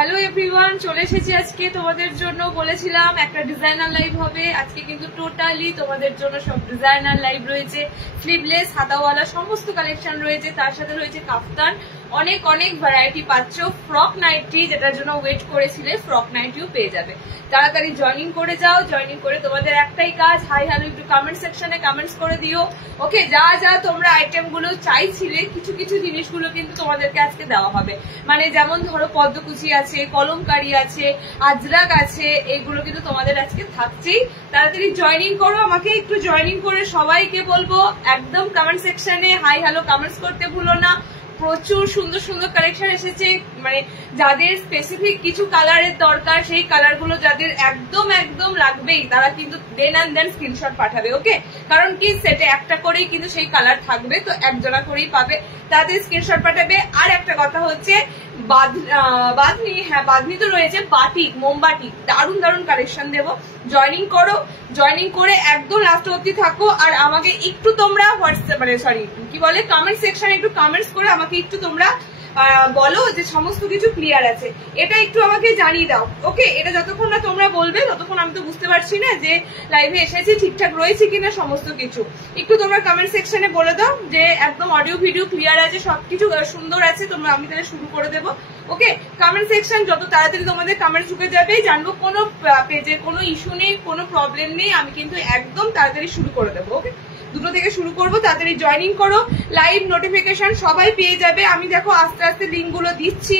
Hello everyone, চলে এসেছি আজকে তোমাদের জন্য। বলেছিলাম একটা ডিজাইনার লাইভ হবে, আজকে কিন্তু টোটালি তোমাদের জন্য সব ডিজাইনার লাইভ রয়েছে। স্লিভলেস, হাতাওয়ালা সমস্ত কালেকশন রয়েছে, তার সাথে রয়েছে কাফতান, অনেক অনেক ভ্যারাইটি পাচ্ছ। ফ্রক নাইটি যেটার জন্য ওয়েট করেছিলে, ফ্রক নাইটিও পেয়ে যাবে। তাড়াতাড়ি জয়েনিং করে যাও। জয়েনিং করে তোমাদের একটাই কাজ, হাই হ্যালো একটু কমেন্ট সেকশনে কমেন্টস করে দিও। ওকে, যা যা তোমরা আইটেম গুলো চাইছিলে, কিছু কিছু জিনিসগুলো কিন্তু তোমাদেরকে আজকে দেওয়া হবে। মানে যেমন ধরো পদ্মকুচি আছে, কলমকারি আছে, আজরাক আছে, এগুলো কিন্তু তোমাদের আজকে থাকছেই। তাড়াতাড়ি জয়েনিং করো। আমাকে একটু জয়েনিং করে সবাইকে বলবো একদম কমেন্ট সেকশনে হাই হ্যালো কমেন্টস করতে ভুলো না। প্রচুর সুন্দর সুন্দর কালেকশন এসেছে, মানে যাদের স্পেসিফিক কিছু কালারের দরকার, সেই কালার গুলো যাদের একদম একদম লাগবেই, তারা কিন্তু দেন অ্যান্ড দেন স্ক্রিনশট পাঠাবে। ওকে, কারণ কি সেটে একটা করেই কিন্তু সেই কালার থাকবে, তো একজনা করেই পাবে, তাদের স্ক্রিনশট পাঠাবে। আর একটা কথা হচ্ছে বাঁধনি, হ্যাঁ বাঁধনি তো রয়েছে, বাটিক, মোমবাটি, দারুণ দারুণ কালেকশন দেবো। জয়েনিং করো, জয়েনিং করে একদম লাস্ট অব্দি থাকো। আর আমাকে একটু তোমরা হোয়াটসঅ্যাপ মানে সরি কি বলে কমেন্ট সেকশনে একটু কমেন্টস করে আমাকে একটু তোমরা বলো যে সমস্ত কিছু ক্লিয়ার আছে, এটা একটু আমাকে জানিয়ে দাও। ওকে, এটা যতক্ষণ না তোমরা বলবে ততক্ষণ আমি তো বুঝতে পারছি না যে লাইভে এসেছি ঠিকঠাক রয়েছে কিনা সমস্ত কিছু। একটু তোমরা কমেন্ট সেকশনে বলে দাও যে একদম অডিও ভিডিও ক্লিয়ার আছে, সবকিছু সুন্দর আছে, তোমরা আমি তাহলে শুরু করে দেবো। ওকে, কমেন্ট সেকশন যত তাড়াতাড়ি তোমাদের কমেন্ট ঢুকে যাবে, জানবো কোনো পেজে কোনো ইস্যু নেই, কোনো প্রবলেম নেই, আমি কিন্তু একদম তাড়াতাড়ি শুরু করে দেবো। ওকে, 2টো থেকে শুরু করবো, তাড়াতাড়ি জয়েনিং করো। লাইভ নোটিফিকেশন সবাই পেয়ে যাবে। আমি দেখো আস্তে আস্তে লিঙ্ক গুলো দিচ্ছি,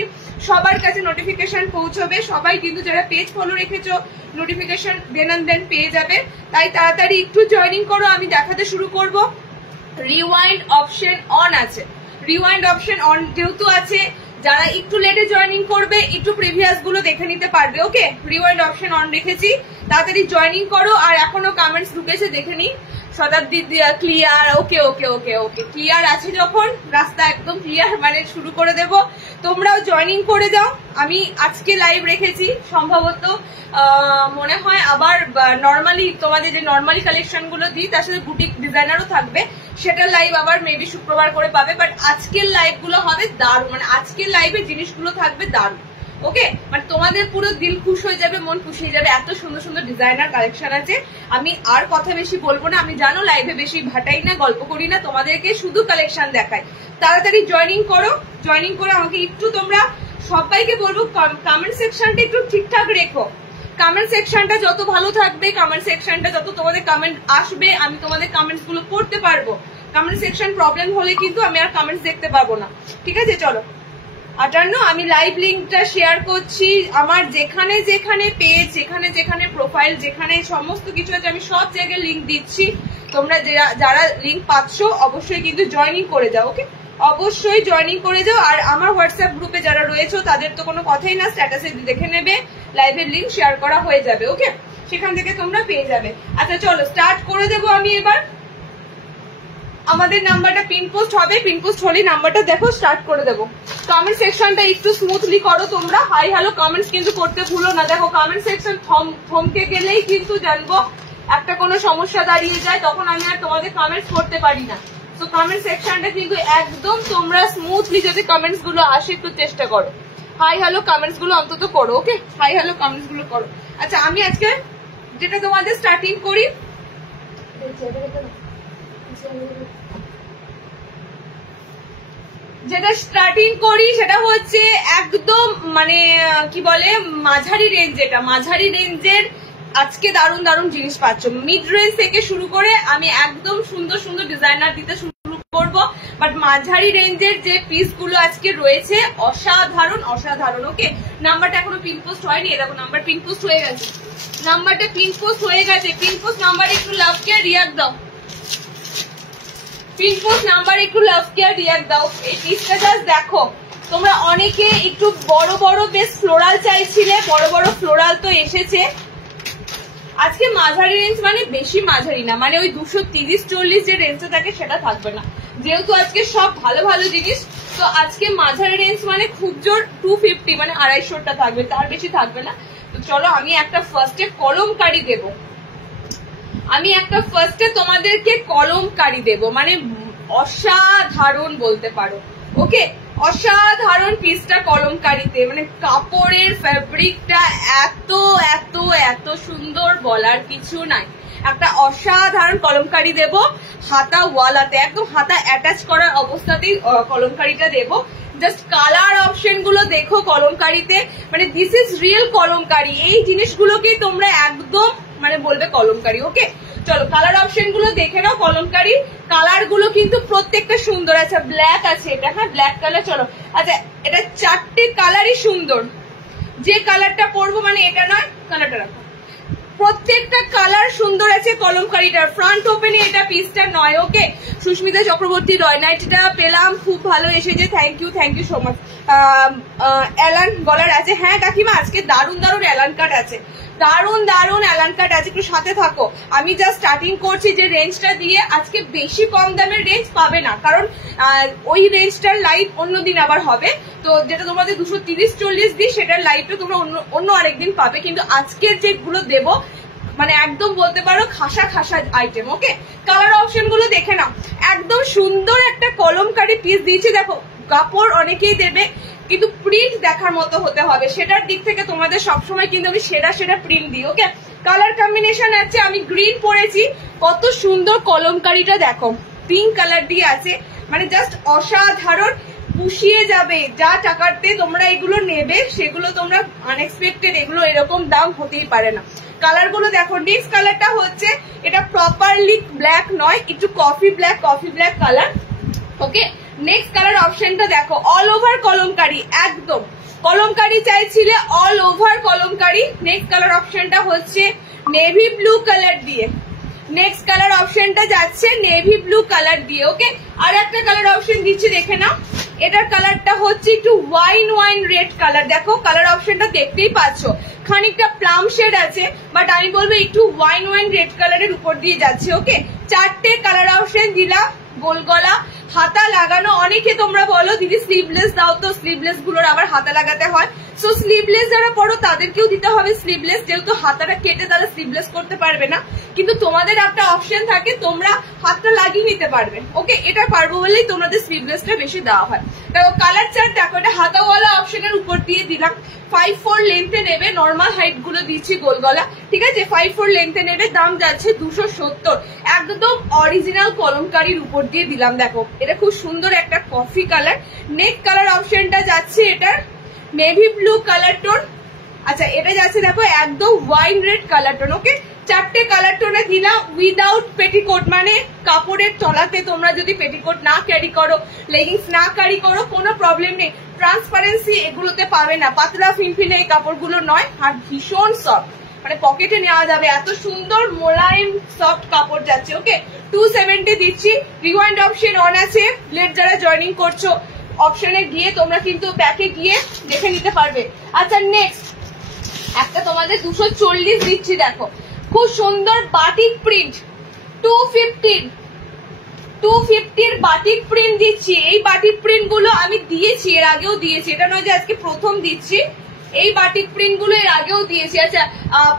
সবার কাছে নোটিফিকেশন পৌঁছবে। সবাই কিন্তু যারা পেজ ফলো রেখেছো নোটিফিকেশন দেন অ্যান্ড দেন পেয়ে যাবে, তাই তাড়াতাড়ি একটু জয়েনিং করো। আমি দেখাতে শুরু করব। রিওয়াইন্ড অপশন অন আছে, রিওয়াইন্ড অপশন অন যেহেতু আছে, যারা একটু লেটে জয়েনিং করবে একটু প্রিভিয়াস গুলো দেখে নিতে পারবে। ওকে, রিওয়াইন্ড অপশন অন রেখেছি, তাড়াতাড়ি জয়েনিং করো। আর এখনো কমেন্টস ঢুকেছে দেখে নি। শতাব্দী ক্লিয়ার, ওকে ওকে ওকে ওকে, ক্লিয়ার আছে যখন, রাস্তা একদম ক্লিয়ার, মানে শুরু করে দেব। তোমরাও জয়েনিং করে যাও। আমি আজকে লাইভ রেখেছি, সম্ভবত মনে হয় আবার নর্মালি তোমাদের যে নর্মালি কালেকশন গুলো দিই তার সাথে বুটিক ডিজাইনারও থাকবে, সেটার লাইভ আবার মেবি শুক্রবার করে পাবে। বাট আজকের লাইভ গুলো হবে দারুণ, মানে আজকের লাইভে জিনিসগুলো থাকবে দারুণ। ওকে, মানে তোমাদের পুরো দিল খুশ হয়ে যাবে, মন খুশি হয়ে যাবে, এত সুন্দর সুন্দর ডিজাইনার কালেকশন আছে। আমি আর কথা বেশি বলবো না, আমি জানো লাইভে বেশি ভাটাই না, গল্প করি না, তোমাদেরকে শুধু কালেকশন দেখাই। তাড়াতাড়ি জয়েনিং করো। জয়েনিং করে আমাকে একটু তোমরা সবাইকে বলবো কমেন্ট সেকশনটা একটু ঠিকঠাক রেখো। কমেন্ট সেকশনটা যত ভালো থাকবে, কমেন্ট সেকশনটা যত তোমাদের কমেন্ট আসবে, আমি তোমাদের কমেন্টস গুলো পড়তে পারবো। কমেন্ট সেকশন প্রবলেম হলে কিন্তু আমি আর কমেন্টস দেখতে পাবো না। ঠিক আছে, চলো। আমি লাইভ লিঙ্কটা শেয়ার করছি, আমার যেখানে যেখানে পেজ, যেখানে যেখানে প্রোফাইল, যেখানে সমস্ত কিছু আছে, আমি সব জায়গায় লিঙ্ক দিচ্ছি। তোমরা যারা লিঙ্ক পাচ্ছ অবশ্যই কিন্তু জয়েনিং করে যাও। ওকে, অবশ্যই জয়েনিং করে যাও। আর আমার হোয়াটসঅ্যাপ গ্রুপে যারা রয়েছে তাদের তো কোনো কথাই না, স্ট্যাটাসে দেখে নেবে, লাইভের লিঙ্ক শেয়ার করা হয়ে যাবে। ওকে, সেখান থেকে তোমরা পেয়ে যাবে। আচ্ছা চলো স্টার্ট করে দেবো আমি এবার। আমাদের নাম্বারটা পিন পোস্ট হবে, পিন পোস্ট হলে নাম্বারটা দেখো, স্টার্ট করে দেবো। কমেন্ট সেকশনটা একটু স্মুথলি করো তোমরা, হাই হ্যালো কমেন্টস কিন্তু করতে ভুলো না। দেখো কমেন্ট সেকশন থমকে গেলেই কিন্তু জানবো একটা কোনো সমস্যা দাঁড়িয়ে যায়, তখন আমি আর তোমাদের কমেন্টস করতে পারি না। তো কমেন্ট সেকশনটা কিন্তু একদম তোমরা স্মুথলি যাতে কমেন্টস গুলো আসে একটু চেষ্টা করো। হাই হ্যালো কমেন্টস গুলো অন্তত করো। ওকে, হাই হ্যালো কমেন্টস গুলো করো। আচ্ছা, আমি আজকে যেটা তোমাদের স্টার্টিং করি, যেটা স্টার্টিং করি সেটা হচ্ছে একদম মানে কি বলে মাঝারি রেঞ্জ, যেটা মাঝারি রেঞ্জের আজকে দারুণ দারুণ জিনিস পাচ্ছ। মিড রেঞ্জ থেকে শুরু করে আমি একদম সুন্দর সুন্দর ডিজাইনার দিতে শুরু করব, বাট মাঝারি রেঞ্জের যে পিস গুলো আজকে রয়েছে অসাধারণ অসাধারণ। ওকে, নাম্বারটা এখনো পিন পোস্ট হয়নি, এরকম নাম্বার পিন পোস্ট হয়ে গেছে, নাম্বারটা পিন পোস্ট হয়ে গেছে। পিন পোস্ট নাম্বার একটু লাভ কেয়ার রিয়াক্ট দাও, পিন পোস্ট নাম্বার একটু লাভ কেয়ার রিয়াক্ট দাও। এই পিসটা জাস্ট দেখো, তোমরা অনেকে একটু বড় বড় বেশ ফ্লোরাল চাইছিলে, বড় বড় ফ্লোরাল তো এসেছে। আজকে মাঝারি রেঞ্জ মানে বেশি মাঝারি না, মানে ওই 230-40 যে রেঞ্জটা থাকে সেটা থাকবে না, যেহেতু আজকে সব ভালো ভালো জিনিস। তো আজকে মাঝারি রেঞ্জ মানে খুব জোর 250 মানে 250টা থাকবে, তার বেশি থাকবে না। তো চলো আমি একটা ফার্স্টে কলমকারি দেবো, আমি একটা ফার্স্টে তোমাদেরকে কলমকারি দেবো, মানে অসাধারণ বলতে পারো। ওকে, অসাধারণ পিসটা কলমকারিতে, মানে কাপড়ের ফ্যাব্রিকটা এত এত এত সুন্দর, বলার কিছু নাই। একটা অসাধারণ কলমকারি দেব হাতা ওয়ালাতে, একদম হাতা অ্যাটাচ করার অবস্থাতেই কলমকারিটা দেব। জাস্ট কালার অপশন গুলো দেখো কলমকারিতে, মানে দিস ইজ রিয়েল কলমকারি। এই জিনিসগুলোকে তোমরা একদম মানে বলবে কলমকারি। ওকে, চলো কালার অপশন গুলো দেখে নাও। কলমকারি কালার গুলো কিন্তু প্রত্যেকটা সুন্দর আছে। ব্ল্যাক আছে এটা, হ্যাঁ ব্ল্যাক কালার। চলো আচ্ছা, এটা 4টে কালারই সুন্দর। যে কালারটা পরবো মানে এটা নয়, কালারটা রাখো। প্রত্যেকটা কালার সুন্দর আছে কলমকারিটার। ফ্রন্ট ওপেনে এটা পিসটা নয়। ওকে, সুস্মিতা চক্রবর্তী রয় নাইটটা পেলাম, খুব ভালো এসেছে, থ্যাংক ইউ সো মাচ। অ্যালান গলার আছে, হ্যাঁ কাকিমা আজকে দারুন দারুন অ্যালান কাট আছে, দারুন দারুন অ্যালান কাট আছে, একটু সাথে থাকো। আমি জাস্ট স্টার্টিং করছি যে রেঞ্জটা দিয়ে, আজকে বেশি কম দামের রেঞ্জ পাবে না, কারণ ওই রেঞ্জটার লাইভ অন্যদিন আবার হবে। তো যেটা তোমাদের 230-40 দিই সেটার লাইভটা তোমরা অন্য আরেকদিন পাবে, কিন্তু আজকের যেগুলো দেবো মানে একদম বলতে পারো খাসা খাসা আইটেম। ওকে, কালার অপশন গুলো দেখে নাও, একদম সুন্দর একটা কলমকারি পিস দিয়েছি। দেখো কাপড় অনেকেই দেবে, কিন্তু প্রিন্ট দেখার মতো হতে হবে, সেটার দিক থেকে তোমাদের সবসময় কিন্তু আমি সেরা প্রিন্ট দিই। ওকে, কালার কম্বিনেশন আছে, আমি গ্রিন পরেছি, কত সুন্দর কলমকারিটা দেখো, পিঙ্ক কালার দিয়ে আছে, মানে জাস্ট অসাধারণ, পুষিয়ে যাবে। যা টাকাতে তোমরা এগুলো নেবে সেগুলো তোমরা আনএক্সপেক্টেড, এগুলো এরকম দাম হতেই পারে না। কালার গুলো দেখো, নেক্সট কালারটা হচ্ছে এটা প্রপারলি ব্ল্যাক নয়, একটু কফি ব্ল্যাক কালার। ওকে, নেক্সট কালার অপশনটা দেখো, অল ওভার কলমকারি, একদম কলমকারি চাইছিলে all over kalamkari. Next colour অপশনটা হচ্ছে নেভি ব্লু কালার দিয়ে, নেক্সট কালার অপশনটা যাচ্ছে নেভি ব্লু কালার দিয়ে। ওকে, আর একটা কালার অপশন দিচ্ছি দেখে নাও, এটার কালারটা হচ্ছে একটু ওয়াইন রেড কালার। দেখো কালার অপশনটা দেখতেই পাচ্ছ, খানিকটা প্লাম শেড আছে, বাট আমি বলবো একটু ওয়াইন রেড কালারের উপর দিয়ে যাচ্ছে। ওকে, 4টে কালার অপশন দিলাম। গোল গলা, হাতা লাগানো, অনেকে তোমরা বলো দিদি স্লিভলেস দাও, তো স্লিভলেস গুলোর আবার হাতা লাগাতে হয়। সো স্লিভলেস যারা পড়ো তাদেরকেও দিতে হবে স্লিভলেস, যেহেতু হাতাটা কেটে তারা স্লিভলেস করতে পারবে না, কিন্তু তোমাদের একটা অপশন থাকে তোমরা হাতটা লাগিয়ে নিতে পারবে। ওকে, এটা পারবো বলেই তোমাদের স্লিভলেসটা বেশি দেওয়া হয়। দেখো কালার চার্ট দেখো, এটা হাতাওয়ালা অপশনের উপর দিয়ে দিলাম। 5'4" লেন্থে নেবে, নর্মাল হাইট গুলো দিচ্ছি গোল গলা, ঠিক আছে। 5'4" লেন্থে নেবে, দাম যাচ্ছে 270, একদম অরিজিনাল কলমকারির উপর দিয়ে দিলাম। দেখো এটা খুব সুন্দর একটা কফি কালার। নেক্সট কালার অপশনটা যাচ্ছে এটার নেভি ব্লু কালার টোন। আচ্ছা, এটা যাচ্ছে দেখো একদম ওয়াইন রেড কালার টোন। ওকে, 4টে কালার টোনে দিলাম উইদাউট পেটিকোট, মানে কাপড়ের তলাতে তোমরা যদি পেটিকোট না ক্যারি করো, লেগিংস না ক্যারি করো, কোনো প্রবলেম নেই। ট্রান্সপারেন্সি এগুলোতে পাবে না, পাতলা ফিনফিনে এই কাপড়গুলো নয়, আর ভীষণ সফট, মানে পকেটে নেওয়া যাবে, এত সুন্দর মোলায়েম সফট কাপড় যাচ্ছে। ওকে, 270 দিচ্ছি। রিওয়াইন্ড অপশন অন আছে, লেট যারা জয়েনিং করছো অপশনে গিয়ে তোমরা কিন্তু ব্যাকে গিয়ে দেখে নিতে পারবে। আচ্ছা, নেক্সট একটা তোমাদের 240 দিচ্ছি। দেখো খুব সুন্দর বাটিক প্রিন্ট, 250 বাটিক প্রিন্ট দিচ্ছি। এই বাটিক প্রিন্ট গুলো আমি দিয়েছি, এর আগেও দিয়েছি, এটা নয় যে আজকে প্রথম দিচ্ছি, এই বাটিক প্রিন্ট গুলো এর আগেও দিয়েছি। আচ্ছা,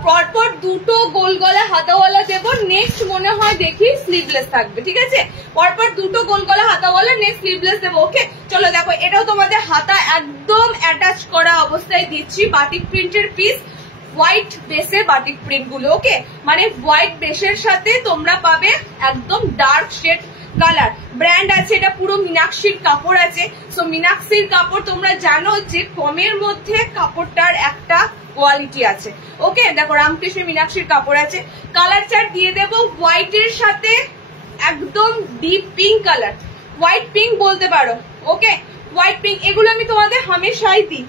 পরপর দুটো গোল গলা হাতাওয়ালা দেবো, নেক্সট মনে হয় দেখি স্লিভলেস থাকবে, ঠিক আছে। পরপর দুটো গোল গলা হাতাওয়ালা, নেক্সট স্লিভলেস দেবো। ওকে, চলো দেখো এটাও তোমাদের হাতা একদম অ্যাটাচ করা অবস্থায় দিচ্ছি, বাটিক প্রিন্টের পিস, হোয়াইট বেসের বাটিক প্রিন্ট গুলো। ওকে, মানে হোয়াইট বেসের সাথে তোমরা পাবে একদম ডার্ক শেড কালার। ব্র্যান্ড আছে, এটা পুরো মীনাক্ষীর কাপড় আছে। সো মীনাক্ষীর কাপড় তোমরা জানো যে কমের মধ্যে কাপড়টার একটা কোয়ালিটি আছে। ওকে, দেখো রামকৃষ্ণ মীনাক্ষীর কাপড় আছে। কালার চার্ট দিয়ে দেবো, হোয়াইটের সাথে একদম deep pink colour, white pink বলতে পারো। ওকে, হোয়াইট পিঙ্ক, এগুলো আমি তোমাদের হামেশাই দিই,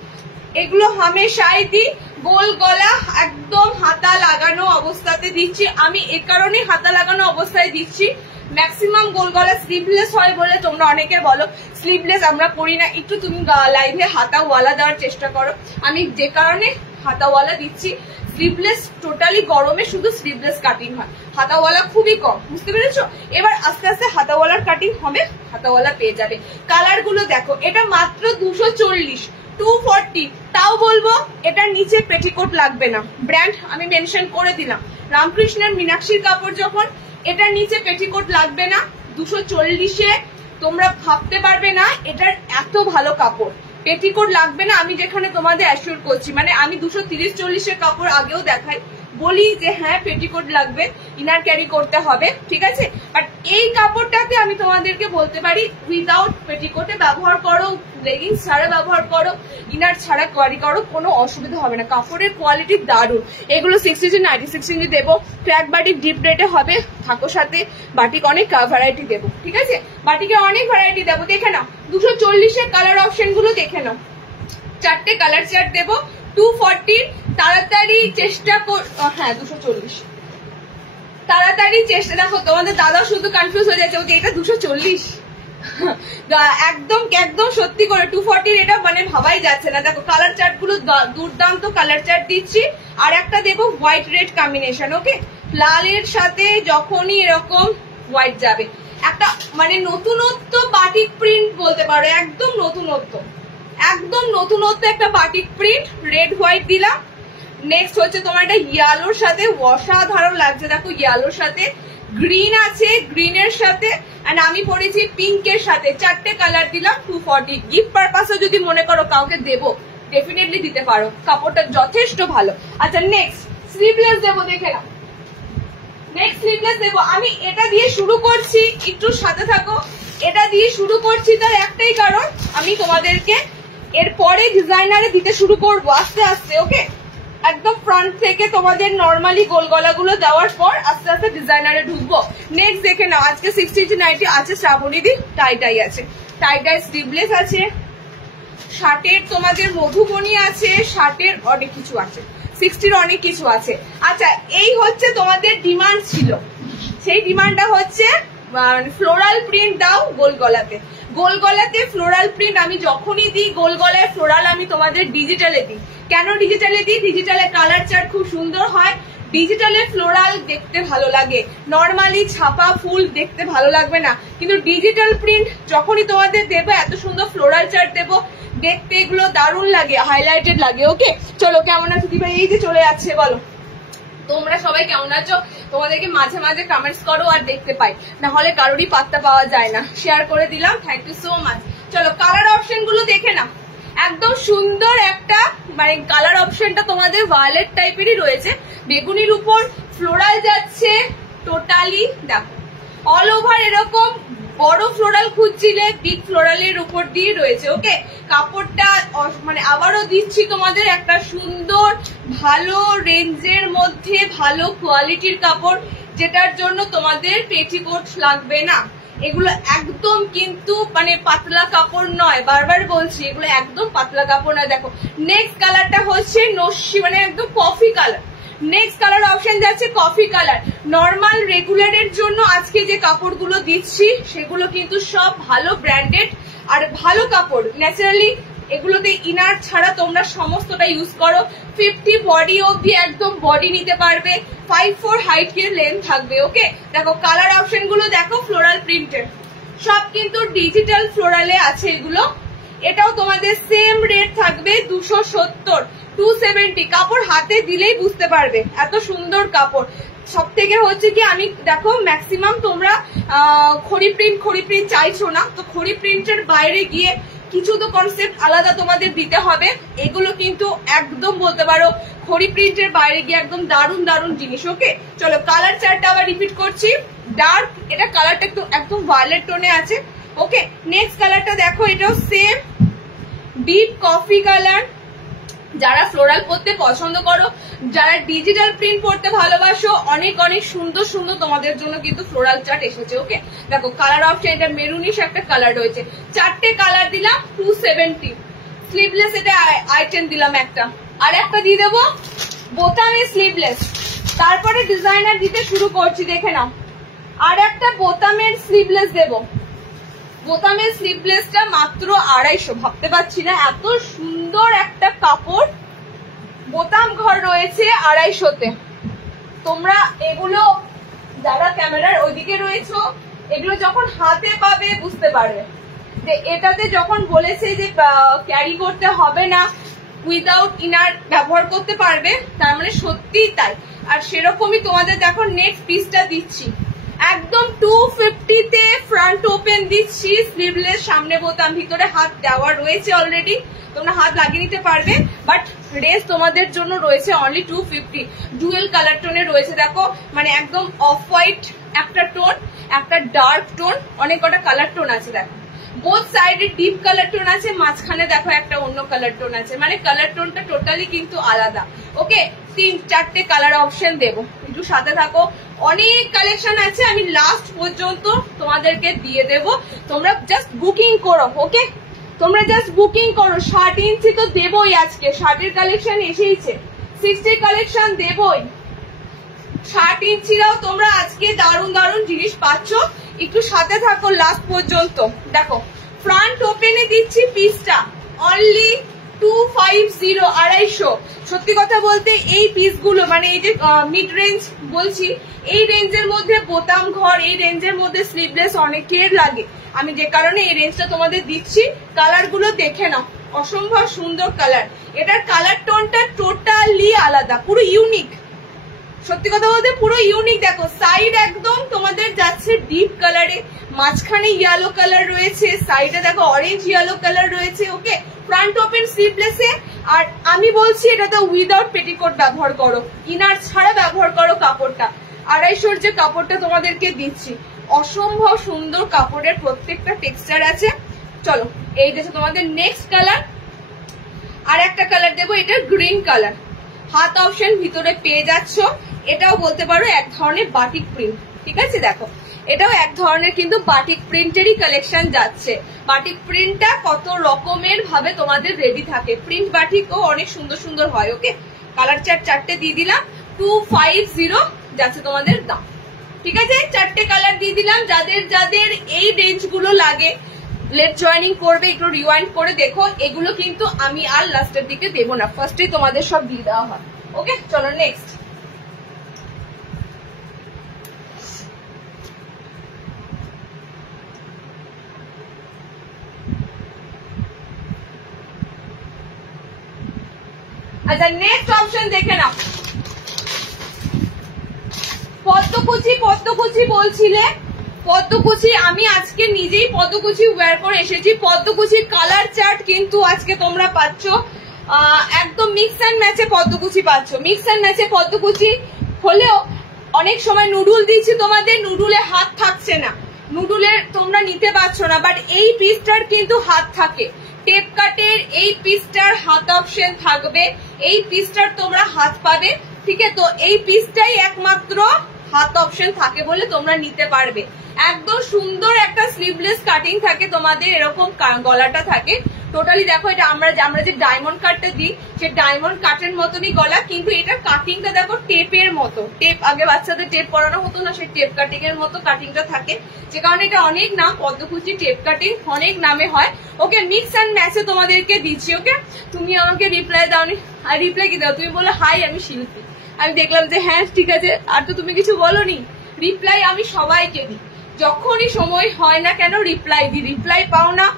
এগুলো হামেশাই দিই। গোল গলা একদম হাতা লাগানো অবস্থাতে দিচ্ছি, আমি এ কারণে হাতা লাগানো অবস্থায় দিচ্ছি, ম্যাক্সিমাম গোল গলা স্লিভলেস হয় বলে তোমরা অনেকে বলো স্লিভলেস আমরা পরি না, একটু তুমি লাইভে হাতাওয়ালা দেওয়ার চেষ্টা করো। আমি যে কারণে হাতাওয়ালা দিচ্ছি, স্লিভলেস টোটালি গরমে শুধু স্লিভলেস কাটিং হয়, হাতাওয়ালা খুবই কম, বুঝতে পেরেছো। এবার আস্তে আস্তে হাতাওয়ালার কাটিং হবে, হাতাওয়ালা পেয়ে যাবে। কালার গুলো দেখো, এটা মাত্র 240, 240, তাও বলবো এটার নিচে পেটিকোট লাগবে না, ব্র্যান্ড আমি মেনশন করে দিলাম। রামকৃষ্ণের মীনাক্ষীর কাপড় যখন, এটার নিচে পেটিকোট লাগবে না। 240-এ তোমরা ভাবতে পারবে না এটার এত ভালো কাপড়। পেটিকোট লাগবে না, আমি যেখানে তোমাদের অ্যাসিওর করছি, মানে আমি 230-40 কাপড় আগেও দেখাই, বলি যে হ্যাঁ পেটিকোট লাগবে, ইনার ক্যারি করতে হবে, ঠিক আছে। বাট এই কাপড়টাতে আমি তোমাদেরকে বলতে পারি উইদাউট পেটিকোটে ব্যবহার করো, লেগিংস ছাড়া ব্যবহার করো, ইনার ছাড়া ক্যারি করো, কোনো অসুবিধা হবে না। কাপড়ের কোয়ালিটি দারুণ। এগুলো 96 ইঞ্চি দেবো, ক্র্যাক বাটিক ডিপ রেটে হবে, থাকো সাথে। বাটিক অনেক ভ্যারাইটি দেবো, ঠিক আছে, বাটিকে অনেক ভ্যারাইটি দেবো। দেখে নাও 240 কালার অপশন গুলো দেখে নাও, 4টে কালার চার্ট দেবো। 240 তাড়াতাড়ি চেষ্টা কর, হ্যাঁ 240 তাড়াতাড়ি চেষ্টা। দেখো তোমাদের দাদা শুধু কনফিউজ হয়ে যাচ্ছে, এটা 240 একদম একদম সত্যি করে 240 এটা মানে ভাবাই যাচ্ছে না। দেখো কালার চার্ট গুলো দুর্দান্ত কালার চার্ট দিচ্ছি। আর একটা দেবো হোয়াইট রেড কম্বিনেশন, ওকে, লালের সাথে যখনই এরকম হোয়াইট যাবে, একটা মানে নতুনত্ব বাটিক প্রিন্ট বলতে পারো, একদম নতুনত্ব, একদম নতুনত্ব একটা বাটিক প্রিন্ট। রেড হোয়াইট দিলাম। নেক্সট হচ্ছে তোমার এটা ইয়েলোর সাথে অসাধারণ লাগছে, দেখো ইয়েলোর সাথে গ্রিন আছে, গ্রিনের সাথে এন্ড আমি পরেছি পিঙ্কের সাথে, 4টে কালার দিলাম। 240 গিফট পারপাসে যদি মনে করো কাউকে দেবো, ডেফিনেটলি দিতে পারো, কাপড়টা যথেষ্ট ভালো। আচ্ছা নেক্সট স্লিভলেস দেবো, দেখে নাও নেক্সট স্লিভলেস দেবো। আমি এটা দিয়ে শুরু করছি, একটু সাথে থাকো। এটা দিয়ে শুরু করছি তার একটাই কারণ, আমি তোমাদেরকে এরপরে ডিজাইনারে দিতে শুরু করবো আস্তে আস্তে, ওকে। একদম ফ্রন্ট থেকে তোমাদের নর্মালি গোল গলাগুলো দেওয়ার পর আস্তে আস্তে ডিজাইনারে ঢুকবো। নেক্সট দেখে নাও, আজকে 60 ইঞ্চি নাইটি আছে, শ্রাবণীদি টাই টাই আছে, টাই টাই স্লিভলেস আছে, শার্টের তোমাদের মধুবনী আছে, শার্টের অনেক কিছু আছে, 60-র অনেক কিছু আছে। আচ্ছা এই হচ্ছে তোমাদের ডিমান্ড ছিল, সেই ডিমান্ডটা হচ্ছে ফ্লোরাল প্রিন্ট দাও গোল গলাতে, গোল গলাতে ফ্লোরাল প্রিন্ট। আমি যখনই দিই গোল গলায় ফ্লোরাল আমি তোমাদের ডিজিটালে দিই। কেন ডিজিটালে দিই? ডিজিটালে কালার চার্ট খুব সুন্দর হয়, ডিজিটালে ফ্লোরাল দেখতে ভালো লাগে, নর্মালি ছাপা ফুল দেখতে ভালো লাগবে না, কিন্তু ডিজিটাল প্রিন্ট যখনই তোমাদের দেবো এত সুন্দর ফ্লোরাল চার্ট দেবো, দেখতে এগুলো দারুণ লাগে, হাইলাইটেড লাগে, ওকে। চলো কেমন আছো দিদি ভাই? এই যে চলে যাচ্ছে, বলো তোমরা সবাই কেমন আছো? তোমাদেরকে মাঝে মাঝে কমেন্টস করো আর দেখতে পাই, না হলে কারোরই পাত্তা পাওয়া যায় না। শেয়ার করে দিলাম, থ্যাংক ইউ সো মাচ। চলো কালার অপশন গুলো দেখে নাও, একদম সুন্দর একটা মানে কালার অপশনটা তোমাদের ভায়োলেট টাইপেরই রয়েছে, বেগুনির উপর ফ্লোরাল যাচ্ছে টোটালি। দেখো অল ওভার এরকম বড় ফ্লোরাল খুঁজছিলে, বিগ ফ্লোরালের উপর দিয়ে রয়েছে, ওকে। কাপড়টা মানে আবারও দিচ্ছি তোমাদের একটা সুন্দর ভালো রেঞ্জের মধ্যে ভালো কোয়ালিটির কাপড়, যেটার জন্য তোমাদের পেটিকোট লাগবে না। এগুলো একদম কিন্তু মানে পাতলা কাপড় নয়, বারবার বলছি এগুলো একদম পাতলা কাপড় নয়। দেখো নেক্সট কালারটা হচ্ছে নস্যি, মানে একদম coffee colour. Next colour option যাচ্ছে কফি কালার। নর্মাল রেগুলারের জন্য আজকে যে কাপড়গুলো দিচ্ছি সেগুলো কিন্তু সব ভালো ব্র্যান্ডেড আর ভালো কাপড়, ন্যাচারালি এগুলোতে ইনার ছাড়া তোমরা সমস্তটা ইউজ করো। 50 বডি অবধি একদম বডি নিতে পারবে, 5'4" হাইট এর লেন্থ থাকবে, ওকে। দেখো কালার অপশন গুলো দেখো, ফ্লোরাল প্রিন্টের সব কিন্তু ডিজিটাল ফ্লোরালে আছে এগুলো। এটাও তোমাদের সেম রেট থাকবে 270, 270। কাপড় হাতে দিলেই বুঝতে পারবে এত সুন্দর কাপড়। সব থেকে হচ্ছে কি আমি দেখো ম্যাক্সিমাম তোমরা খড়ি প্রিন্ট চাইছো না, তো খড়ি প্রিন্টের বাইরে গিয়ে কিছু তো কনসেপ্ট আলাদা তোমাদের দিতে হবে। এগুলো কিন্তু একদম বলতে পারো খড়ি প্রিন্টের বাইরে গিয়ে একদম দারুণ দারুণ জিনিস, ওকে। চলো কালার চার্টটা আবার রিপিট করছি, ডার্ক এটা কালারটা একদম ভায়োলেট টোনে আছে, ওকে। নেক্সট কালারটা দেখো, এটাও সেম ডিপ কফি কালার। যারা ফ্লোরাল পরতে পছন্দ করো, যারা ডিজিটাল প্রিন্ট পরতে ভালোবাসো, অনেক অনেক সুন্দর সুন্দর তোমাদের জন্য কিন্তু ফ্লোরাল চার্ট এসেছে, ওকে। দেখো কালার অপশন, এটা মেরুনিশ একটা কালার রয়েছে, 4টে কালার দিলাম 270। স্লিভলেস এটা আইটেম দিলাম একটা, আর একটা দিয়ে দেবো বোতামে স্লিভলেস। তারপরে ডিজাইনার দিতে শুরু করছি, দেখে নাও আর একটা বোতামের স্লিভলেস দেবো। বোতামের স্লিভলেসটা মাত্র 250, ভাবতে পারছি না এত সুন্দর একটা কাপড়। বোতাম ঘর রয়েছে 250-তে। তোমরা এগুলো যারা ক্যামেরার ওইদিকে রয়েছো, এগুলো যখন হাতে পাবে বুঝতে পারবে যে এটাতে যখন বলেছে যে ক্যারি করতে হবে না, উইদাউট ইনার ব্যবহার করতে পারবে, তার মানে সত্যিই তাই। আর সেরকমই তোমাদের দেখো নেক্সট পিসটা দিচ্ছি, একদম 250 তে ফ্রন্ট ওপেন দিচ্ছি, স্লিভলেস, সামনে বোতাম, ভিতরে হাত দেওয়া রয়েছে অলরেডি, তোমরা হাত লাগিয়ে নিতে পারবে। বাট রেস তোমাদের জন্য রয়েছে অনলি 250। ডুয়েল কালার টোনে রয়েছে, দেখো মানে একদম অফ হোয়াইট একটা টোন, একটা ডার্ক টোন, অনেক কটা কালার টোন আছে। দেখো বোথ সাইডে ডিপ কালার টোন আছে, মাঝখানে দেখো একটা অন্য কালার টোন আছে, মানে কালার টোনটা টোটালি কিন্তু আলাদা। ওকে, 3-4টে কালার অপশন দেবো, একটু সাথে থাকো। অনেক কালেকশন আছে, আমি লাস্ট পর্যন্ত তোমাদেরকে দিয়ে দেব, তোমরা জাস্ট বুকিং করো। ওকে, তোমরা জাস্ট বুকিং করো। 60 ইঞ্চি তো দেবই আজকে, 60-এর কালেকশন এসেইছে, 60 কালেকশন দেবই। 60 ইঞ্চিরাও তোমরা আজকে দারুণ দারুণ জিনিস পাচ্ছ, একটু সাথে থাকো লাস্ট পর্যন্ত। দেখো ফ্রন্ট ওপেনে দিচ্ছি পিসটা অনলি 250, 250। সত্যি কথা বলতে এই পিসগুলো মানে এই যে মিড রেঞ্জ বলছি, এই রেঞ্জের মধ্যে বোতাম ঘর, এই রেঞ্জের মধ্যে স্লিভলেস অনেকের লাগে, আমি যে কারণে এই রেঞ্জটা তোমাদের দিচ্ছি। কালার গুলো দেখে নাও, অসম্ভব সুন্দর কালার, এটার কালার টোনটা টোটালি আলাদা, পুরো ইউনিক। সত্যি কথা বলতে পুরো ইউনিক। দেখো সাইড একদম তোমাদের যাচ্ছে ডিপ কালারে, মাঝখানে ইয়েলো কালার রয়েছে, সাইডে দেখো অরেঞ্জ ইয়েলো কালার রয়েছে। ওকে, ফ্রন্ট ওপেন স্লিভলেসে। আর আমি বলছি এটা তো উইদাউট পেটিকোট ব্যবহার করো, ইনার ছাড়া ব্যবহার করো কাপড়টা। 250-র যে কাপড়টা তোমাদেরকে দিচ্ছি, অসম্ভব সুন্দর কাপড়ের প্রত্যেকটা টেক্সচার আছে। চলো এই দেখো তোমাদের নেক্সট কালার, আর একটা কালার দেবো, এটা গ্রিন কালার, হাত অপশন ভিতরে পেয়ে যাচ্ছ। এটাও বলতে পারো এক ধরনের বাটিক প্রিন্ট, ঠিক আছে। দেখো এটাও এক ধরনের কিন্তু বাটিক প্রিন্টেরই কালেকশন যাচ্ছে। বাটিক প্রিন্টটা কত রকমের ভাবে তোমাদের রেডি থাকে, প্রিন্ট বাটিকও অনেক সুন্দর সুন্দর হয়। ওকে, কালার চার্ট 4টে দিয়ে দিলাম, 250 যাচ্ছে তোমাদের দাম, ঠিক আছে। 4টে কালার দিয়ে দিলাম। যাদের যাদের এই রেঞ্জ গুলো লাগে লেট জয়েনিং করবে, একটু রিওয়াইন্ড করে দেখো, এগুলো কিন্তু আমি আর লাস্টের দিকে দেবো না, ফার্স্টেই তোমাদের সব দিয়ে দেওয়া হয়। ওকে, চলো নেক্সট। আচ্ছা নেক্সট অপশন দেখে নাও, পদ্মকুচি। পদ্মকুচি বলছিলে, পদ্মকুচি আমি আজকে নিজেই পদ্মকুচি ওয়্যার করে এসেছি। পদ্মকুচির কালার চার্ট কিন্তু আজকে তোমরা পাচ্ছ একদম মিক্স অ্যান্ড ম্যাচে পদ্মকুচি পাচ্ছ। মিক্স অ্যান্ড ম্যাচে পদ্মকুচি হলেও অনেক সময় নুডুল দিচ্ছি তোমাদের, নুডুলে হাত থাকছে না, নুডুলের তোমরা নিতে পারছো না, বাট এই পিসটার কিন্তু হাত থাকে। টেপ কাটের এই পিসটার হাত অপশন থাকবে, এই পিসটার তোমরা হাত পাবে, ঠিক আছে। তো এই পিসটাই একমাত্র হাত অপশন থাকে বলে তোমরা নিতে পারবে। একদম সুন্দর একটা স্লিভলেস কাটিং থাকে তোমাদের, এরকম গলাটা থাকে টোটালি। দেখো এটা আমরা যে ডায়মন্ড কাটটা দিই, সে ডায়মন্ড কাটের মতনই গলা, কিন্তু এটা কাটিংটা দেখো টেপের মতো। টেপ আগে বাচ্চাদের টেপ পরানো হতো না, সেই টেপ কাটিং এর মতো কাটিংটা থাকে, যে কারণে এটা অনেক নাম, পদ্মকুচি টেপ কাটিং অনেক নামে হয়। ওকে, মিক্স অ্যান্ড ম্যাচে তোমাদেরকে দিচ্ছি। ওকে, তুমি আমাকে রিপ্লাই দাওনি, আর রিপ্লাই কি দাও, তুমি বলো হাই আমি শিল্পী, আমি দেখলাম যে হ্যাঁ ঠিক আছে, আর তো তুমি কিছু বলোনি। রিপ্লাই আমি সবাইকে দিই, যখনই সময় হয় না কেন রিপ্লাই দিই। রিপ্লাই পাও না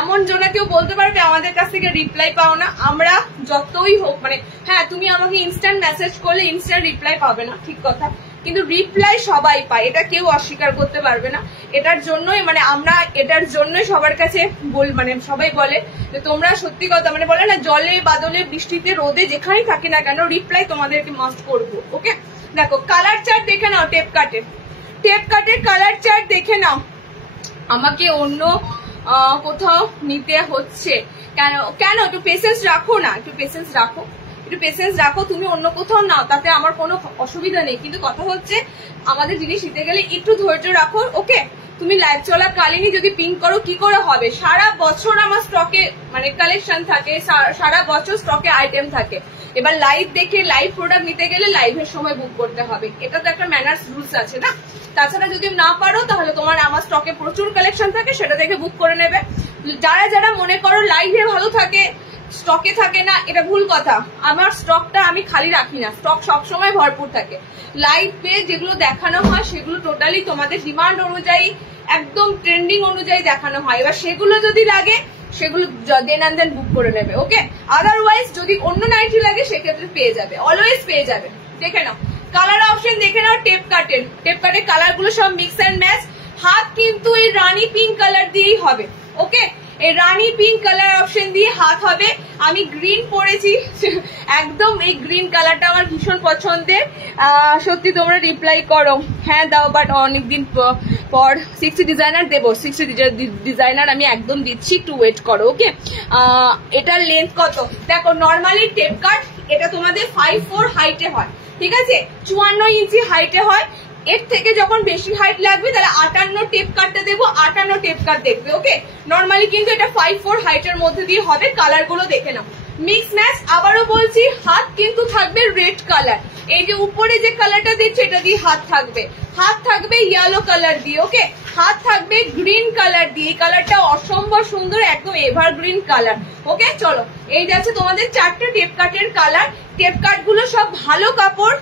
এমন জন্য কেউ বলতে পারবে আমাদের কাছ থেকে রিপ্লাই পাও না, আমরা যতই হোক মানে হ্যাঁ তুমি আমাকে ইনস্ট্যান্ট মেসেজ করলে ইনস্ট্যান্ট রিপ্লাই পাবে না, ঠিক কথা, কিন্তু রিপ্লাই সবাই পায়, এটা কেউ অস্বীকার করতে পারবে না। এটার জন্যই মানে আমরা এটার জন্যই সবার কাছে মানে সবাই বলে যে তোমরা সত্যি কথা মানে বলে না, জলে বাদলে বৃষ্টিতে রোদে যেখানেই থাকি না কেন রিপ্লাই তোমাদেরকে মাস্ট করবো। ওকে, দেখো কালার চার্ট দেখে নাও, টেপ কাটের কালার চার্ট দেখে নাও। আমাকে অন্য কোথাও নিতে হচ্ছে কেন কেন একটু পেশেন্স রাখো না, একটু পেশেন্স রাখো, তুমি অন্য কোথাও নাও, তাতে আমার কোনো অসুবিধা নেই, কিন্তু কথা হচ্ছে আমাদের জিনিস নিতে গেলে একটু ধৈর্য রাখো। ওকে, তুমি লাইভ চলাকালীনই যদি পিং করো কি করে হবে, সারা বছর আমার স্টকে মানে কালেকশন থাকে, সারা বছর স্টকে আইটেম থাকে। এবার লাইভ দেখে লাইভ প্রোডাক্ট নিতে গেলে লাইভের সময় বুক করতে হবে, এটা তো একটা ম্যানার্স রুলস আছে না। তাছাড়া যদি না পারো তাহলে তোমার আমার স্টকে প্রচুর কালেকশন থাকে, সেটা দেখে বুক করে নেবে। যারা মনে করো লাইভে ভালো থাকে স্টকে থাকে না, এটা ভুল কথা। আমার স্টকটা আমি খালি রাখি না, স্টক সবসময় ভরপুর থাকে। লাইভে যেগুলো দেখানো হয় সেগুলো টোটালি তোমাদের ডিমান্ড অনুযায়ী একদম ট্রেন্ডিং অনুযায়ী দেখানো হয়। এবার সেগুলো যদি লাগে সেগুলো দেন অ্যান্ড দেন বুক করে নেবে। ওকে, আদারওয়াইজ যদি অন্য নাইটি লাগে সেক্ষেত্রে পেয়ে যাবে, অলওয়েজ পেয়ে যাবে। দেখে নাও কালার অপশন দেখে নাও টেপ কাটের কালার গুলো সব মিক্স অ্যান্ড ম্যাচ। হাত কিন্তু এই রানী পিঙ্ক কালার দিয়েই হবে, ওকে? এই রানী পিঙ্ক কালার অপশন দিয়ে হাত হবে। আমি গ্রিন পরেছি, একদম এই গ্রিন কালারটা আমার ভীষণ পছন্দের। সত্যি তোমরা রিপ্লাই করো, হ্যাঁ দাও, বাট অনেকদিন পর 60 ডিজাইনার দেবো, 60 ডিজাইনার আমি একদম দিচ্ছি, একটু ওয়েট করো, ওকে? এটার লেন্থ কত দেখো, নর্মালি টেপ কাট এটা তোমাদের 5'4" হাইটে হয়, ঠিক আছে? 54 ইঞ্চি হাইটে হয়। এর থেকে যখন বেশি হাইট লাগবে তাহলে 58 টেপ কাটটা দেবো, 58 টেপ কাট দেখবে, ওকে? নর্মালি কিন্তু এটা 5'4" হাইটের মধ্যে দিয়ে হবে। কালার গুলো দেখে নাও, মিক্স ম্যাচ। আবারও বলছি, হাত কিন্তু থাকবে রেড কালার, এই যে উপরে যে কালারটা দেখছো এটা দিয়ে হাত থাকবে। হাত থাকবে ইয়েলো কালার দিয়ে, ওকে? হাত থাকবে গ্রিন কালার দিয়ে, এই কালারটা অসম্ভব সুন্দর, একদম এভারগ্রিন কালার, ওকে? চলো, এই যাচ্ছে তোমাদের 4টে টেপ কাটের কালার। টেপ কাট গুলো সব ভালো কাপড়,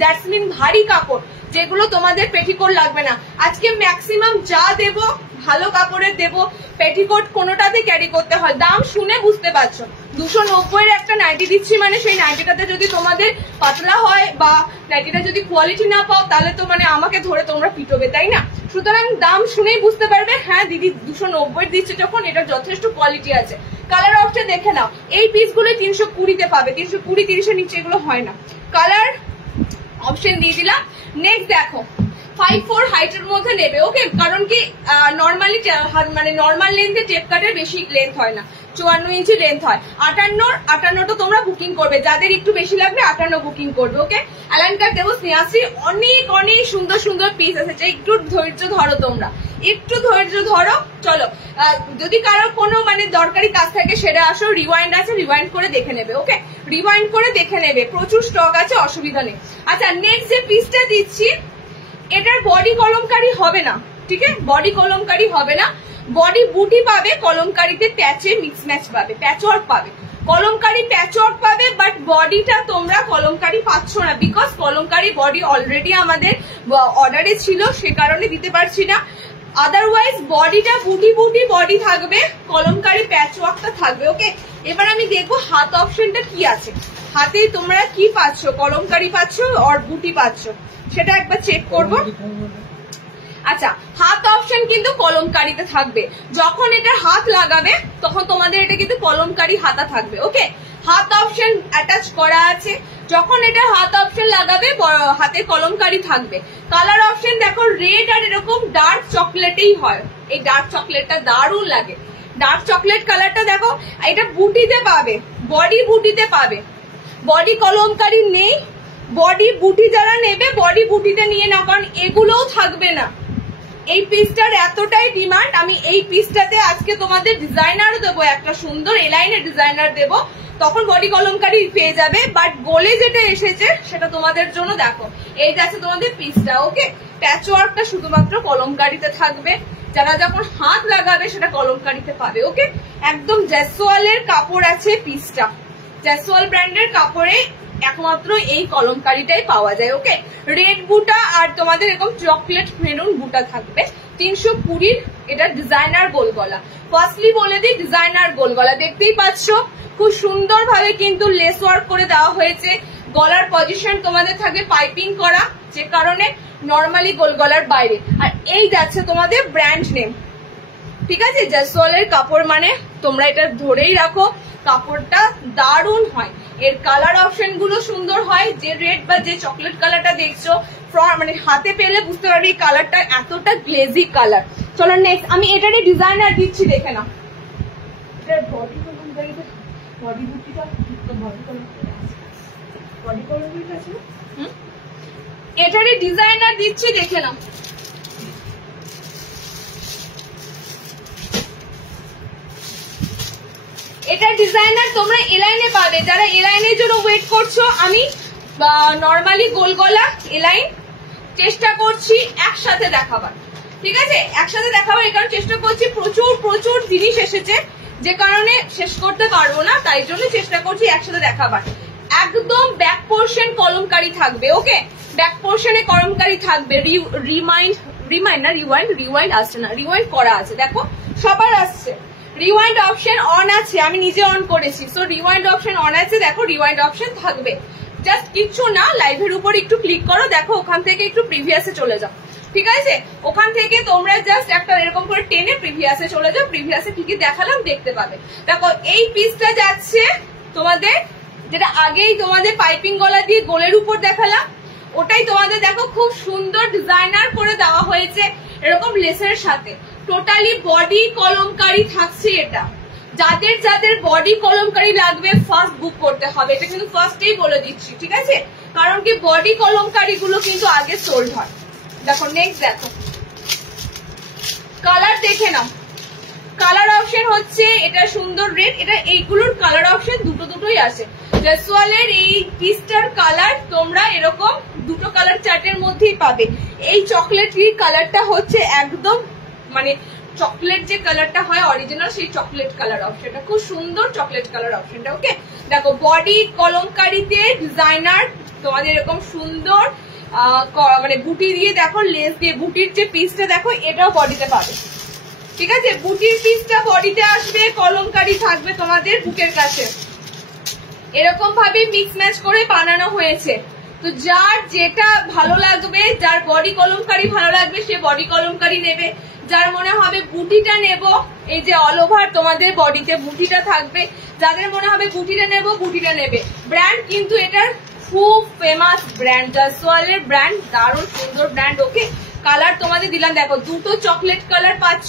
দ্যাটস মিন ভারী কাপড়, যেগুলো তোমাদের পেটিকোট লাগবে না। আজকে ম্যাক্সিমাম যা দেব ভালো কাপড়ের দেব, পেটিকোট কোনোটাতে ক্যারি করতে হয়। দাম শুনে বুঝতে পারছো, 290 একটা নাইটি দিচ্ছি, মানে সেই নাইটিটাতে যদি তোমাদের পাতলা হয় বা নাইটিটা যদি কোয়ালিটি না পাও তাহলে তো মানে আমাকে ধরে তোমরা পিটোবে, তাই না? সুতরাং দাম শুনেই বুঝতে পারবে, হ্যাঁ দিদি 290 দিচ্ছে যখন এটা যথেষ্ট কোয়ালিটি আছে। কালার অপশন দেখে নাও, এই পিসগুলো 320-তে পাবে, 320-30-এর নিচে এগুলো হয় না। কালার অপশন দিয়ে দিলাম। নেক্সট দেখো, 5'4" হাইটের মধ্যে নেবে, ওকে? কারণ কি নর্মালি মানে নর্মাল লেন্থে টেপ কাটের বেশি লেন্থ হয় না, 54 ইঞ্চি লেন্থ হয়। 58টা তোমরা বুকিং করবে, যাদের একটু বেশি লাগবে 58 বুকিং করবে, ওকে? অ্যালাইন কাট দেবো স্নেহাশ্রী, অনেক অনেক সুন্দর সুন্দর পিস আছে, একটু ধৈর্য ধরো, তোমরা একটু ধৈর্য ধরো। চলো, যদি কারো কোনো মানে দরকারি কাজ থাকে সেটা আসো, রিওয়াইন্ড আছে, রিওয়াইন্ড করে দেখে নেবে, ওকে? রিওয়াইন্ড করে দেখে নেবে, প্রচুর স্টক আছে, অসুবিধা নেই। আচ্ছা, নেক্সট যে পিসটা দিচ্ছি এটার বডি কলমকারি হবে না, ঠিক আছে? বডি কলমকারি হবে না, বডি বুটি পাবে, কলমকারিতে প্যাচে মিক্স ম্যাচ পাবে, প্যাচওয়ার্ক পাবে, কলমকারি প্যাচওয়ার্ক পাবে, বাট বডিটা তোমরা কলমকারি পাচ্ছ না, বিকজ কলমকারি বডি অলরেডি আমাদের অর্ডারে ছিল, সে কারণে দিতে পারছি না। আদারওয়াইজ বডিটা বুটি বুটি বডি থাকবে, কলমকারি প্যাচওয়ার্কটা থাকবে, ওকে? এবার আমি দেখবো হাত অপশনটা কি আছে, হাতে তোমরা কি পাচ্ছ, কলমকারি পাচ্ছ আর বুটি পাচ্ছ, সেটা একবার চেক করবো। আচ্ছা, হাত অপশন কিন্তু কলমকারিতে থাকবে, যখন এটা হাত লাগাবে তখন তোমাদের এটা কিন্তু কলমকারি হাতা থাকবে, ওকে? হাত অপশন অ্যাটাচ করা আছে, যখন এটা হাত অপশন লাগাবে হাতে কলমকারি থাকবে। কালার অপশন দেখো, রেড আর এরকম ডার্ক চকলেটেই হয়, এই ডার্ক চকলেটটা দারুণ লাগে, ডার্ক চকলেট কালারটা দেখো। এটা বুটিতে পাবে, বডি বুটিতে পাবে, বডি কলমকারি নেই, বডি বুটি যারা নেবে বডি বুটিতে নিয়ে নাও, কারণ এগুলোও থাকবে না। এই পিসটার এতটাই ডিমান্ড, আমি এই পিসটাতে আজকে তোমাদের ডিজাইনারও দেবো, একটা সুন্দর এলাইনের ডিজাইনার দেবো, তখন বডি কলমকারি পেয়ে যাবে। বাট গোলে যেটা এসেছে সেটা তোমাদের জন্য দেখো, এই যাচ্ছে তোমাদের পিসটা, ওকে? প্যাচওয়ার্কটা শুধুমাত্র কলমকারিতে থাকবে, যারা যখন হাত লাগাবে সেটা কলমকারিতে পাবে, ওকে? একদম জেসওয়ালের কাপড় আছে পিসটা, জেসওয়াল ব্র্যান্ডের কাপড়ে একমাত্র এই কলমকারিটাই পাওয়া যায়, ওকে? রেড বুটা আর তোমাদের এরকম চকলেট মেরুন বুটা থাকবে। 320 এটা ডিজাইনার গোল গলা, ফার্স্টলি বলে দিই ডিজাইনার গোল গলা, দেখতেই পাচ্ছ খুব সুন্দর ভাবে কিন্তু লেস ওয়ার্ক করে দেওয়া হয়েছে। গলার পজিশন তোমাদের থাকবে পাইপিং করা, যে কারণে নর্মালি গোল গলার বাইরে। আর এই যাচ্ছে তোমাদের ব্র্যান্ড নেম, ঠিক আছে? জেসওয়ালের কাপড় মানে তোমরা এটা ধরেই রাখো, কাপড়টা দারুণ হয়, এর কালার অপশন গুলো সুন্দর হয়। যে রেড বা যে চকলেট কালারটা দেখছো মানে হাতে পেলে বুঝতে পারবে এই কালারটা এতটা গ্লেজি কালার। চলো নেক্সট, আমি এটারই ডিজাইনার দিচ্ছি, দেখে নাও। এটারই ডিজাইনার দিচ্ছি, দেখে নাও। এটা ডিজাইনার তোমরা এলাইনে পাবে, যারা এলাইনের জন্য ওয়েট করছো। আমি নর্মালি গোল গলা এলাইন চেষ্টা করছি একসাথে দেখাবার, ঠিক আছে? একসাথে দেখাবার, এই কারণে চেষ্টা করছি, প্রচুর প্রচুর জিনিস এসেছে যে কারণে শেষ করতে পারবো না, তাই জন্য চেষ্টা করছি একসাথে দেখাবার। একদম ব্যাক পোর্শন কলমকারি থাকবে, ওকে? ব্যাক পোর্শনে কলমকারি থাকবে। রিওয়াইন্ড আসছে না, রিওয়াইন্ড করা আছে, দেখো সবার আসছে। রিওয়াইন্ড অপশন অন আছে, আমি নিজে অন করেছি, সো রিওয়াইন্ড অপশন অন আছে, দেখো রিওয়াইন্ড অপশন থাকবে। জাস্ট কিচ্ছু না, লাইভের উপর একটু ক্লিক করো, দেখো ওখান থেকে একটু প্রিভিয়াসে চলে যাও, ঠিক আছে? ওখান থেকে তোমরা জাস্ট একটা এরকম করে টেনে প্রিভিয়াসে চলে যাও, প্রিভিয়াসে কি কি দেখালাম দেখতে পাবে। দেখো এই পিসটা যাচ্ছে তোমাদের, যেটা আগেই তোমাদের পাইপিং গলা দিয়ে গোলের উপর দেখালাম, ওটাই তোমাদের দেখো খুব সুন্দর ডিজাইনার করে দেওয়া হয়েছে এরকম লেসের সাথে। টোটালি বডি কলমকারি থাকছে এটা। যাদের যাদের বডি কলমকারি লাগবে ফার্স্ট বুক করতে হবে, এটা কিন্তু ফার্স্টেই বলে দিচ্ছি, ঠিক আছে? কারণ কি বডি কলমকারি গুলো কিন্তু আগে সোল্ড হয়। দেখো নেক্সট দেখো, কালার দেখে নাও। কালার অপশন হচ্ছে এটা সুন্দর রেড, এটা এইগুলোর কালার অপশন দুটোই আসে। জয়সওয়ালের এই পিসটার কালার তোমরা এরকম দুটো কালার চার্টের মধ্যেই পাবে। এই চকলেটের কালারটা হচ্ছে একদম মানে চকলেট যে কালারটা হয় অরিজিনাল, সেই চকলেট কালার অপশনটা খুব সুন্দর, চকলেট কালার অপশনটা। ওকে দেখো বডি কলমকারিতে ডিজাইনার তোমাদের এরকম সুন্দর মানে বুটি দিয়ে দেখো লেস দিয়ে বুটির যে পিসটা দেখো এটাও বডিতে পাবে, ঠিক আছে? বুটির পিসটা বডিতে আসবে, কলমকারি থাকবে তোমাদের বুকের কাছে। এরকম ভাবে মিক্স ম্যাচ করে বানানো হয়েছে। তো যার যেটা ভালো লাগবে, যার বডি কলমকারি ভালো লাগবে সে বডি কলমকারি নেবে। যার মনে হবে বুটিটা নেব, এই যে অল ওভার তোমাদের বডিতে বুটিটা থাকবে, যাদের মনে হবে বুটিটা নেব বুটিটা নেবে। ব্র্যান্ড কিন্তু এটার খুব ফেমাস ব্র্যান্ড, জয়সওয়ালের ব্র্যান্ড, দারুণ সুন্দর ব্র্যান্ড। ওকে কালার তোমাদের দিলাম, দেখো দুটো চকলেট কালার পাচ্ছ,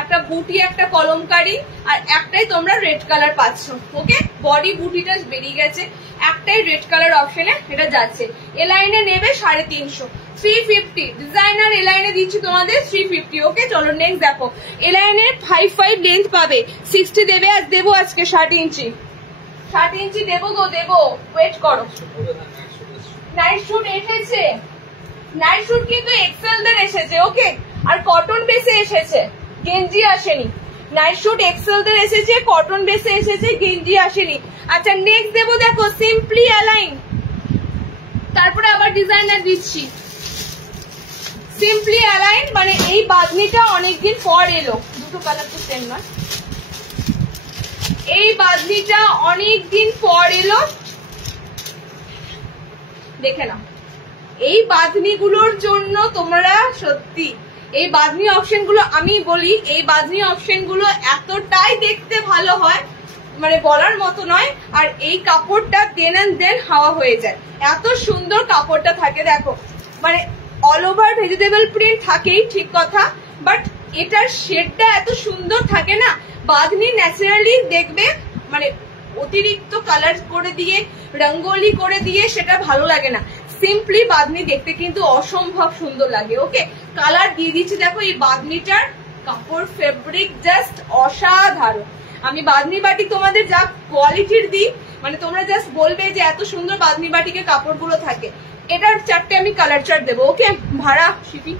একটা বুটি একটা কলমকারি, আর একটাই তোমরা রেড কালার পাচ্ছ। ওকে বডি বুটিটা বেরিয়ে গেছে, একটাই রেড কালার অপশনে এটা যাচ্ছে। এ লাইনে নেবে 350, 350 ডিজাইনার এ লাইনে দিচ্ছি তোমাদের 350। ওকে চলো নেক্সট দেখো, এ লাইনে 5 লেন্থ পাবে, 60 দেবে, আজ দেবো আজকে 60 ইঞ্চি, 60 ইঞ্চি দেবো গো দেবো, ওয়েট করো। নাইট শুট এসেছে, নাইট শুট কিন্তু এক্সেলদের এসেছে, ওকে, আর কটন বেসে এসেছে, গেঞ্জি আসেনি। নাইট শুট এক্সেলদের এসেছে, কটন বেসে এসেছে, গেঞ্জি আসেনি। আচ্ছা নেক্সট দেবো দেখো সিম্পলি অ্যালাইন, তারপরে আবার ডিজাইনার দিচ্ছি। সিম্পলি অ্যালাইন মানে এই বাঁধনিটা অনেকদিন পর এলো, দুটো কালার তো সেম নয়, এই বাঁধনিটা অনেকদিন পর এলো, দেখে নাও। এই বাঁধনিগুলোর জন্য তোমরা সত্যি এই বাঁধনি অপশন গুলো, আমি বলি এই বাঁধনি অপশন গুলো এতটাই দেখতে ভালো হয় মানে বলার মতো নয়। আর এই কাপড়টা দেন এন্ড দেন হাওয়া হয়ে যায়, এত সুন্দর কাপড়টা থাকে। দেখো মানে অল ওভার ভেজিটেবল প্রিন্ট থাকেই ঠিক কথা, বাট এটার শেডটা এত সুন্দর থাকে না। বাঁধনি ন্যাচারালি দেখবে মানে অতিরিক্ত কালার করে দিয়ে রঙ্গোলি করে দিয়ে সেটা ভালো লাগে না, সিম্পলি বাঁধনি দেখতে কিন্তু অসম্ভব সুন্দর লাগে। ওকে কালার দিয়ে দিচ্ছি, দেখো এই বাঁধনিটার কাপড় ফেব্রিক জাস্ট অসাধারণ। আমি বাঁধনি বাটি তোমাদের যা কোয়ালিটির দিই মানে তোমরা জাস্ট বলবে যে এত সুন্দর বাঁধনি বাটিকে কাপড়গুলো থাকে। এটার 4টে আমি কালার চার্ট দেবো। ওকে ভাড়া শিপিং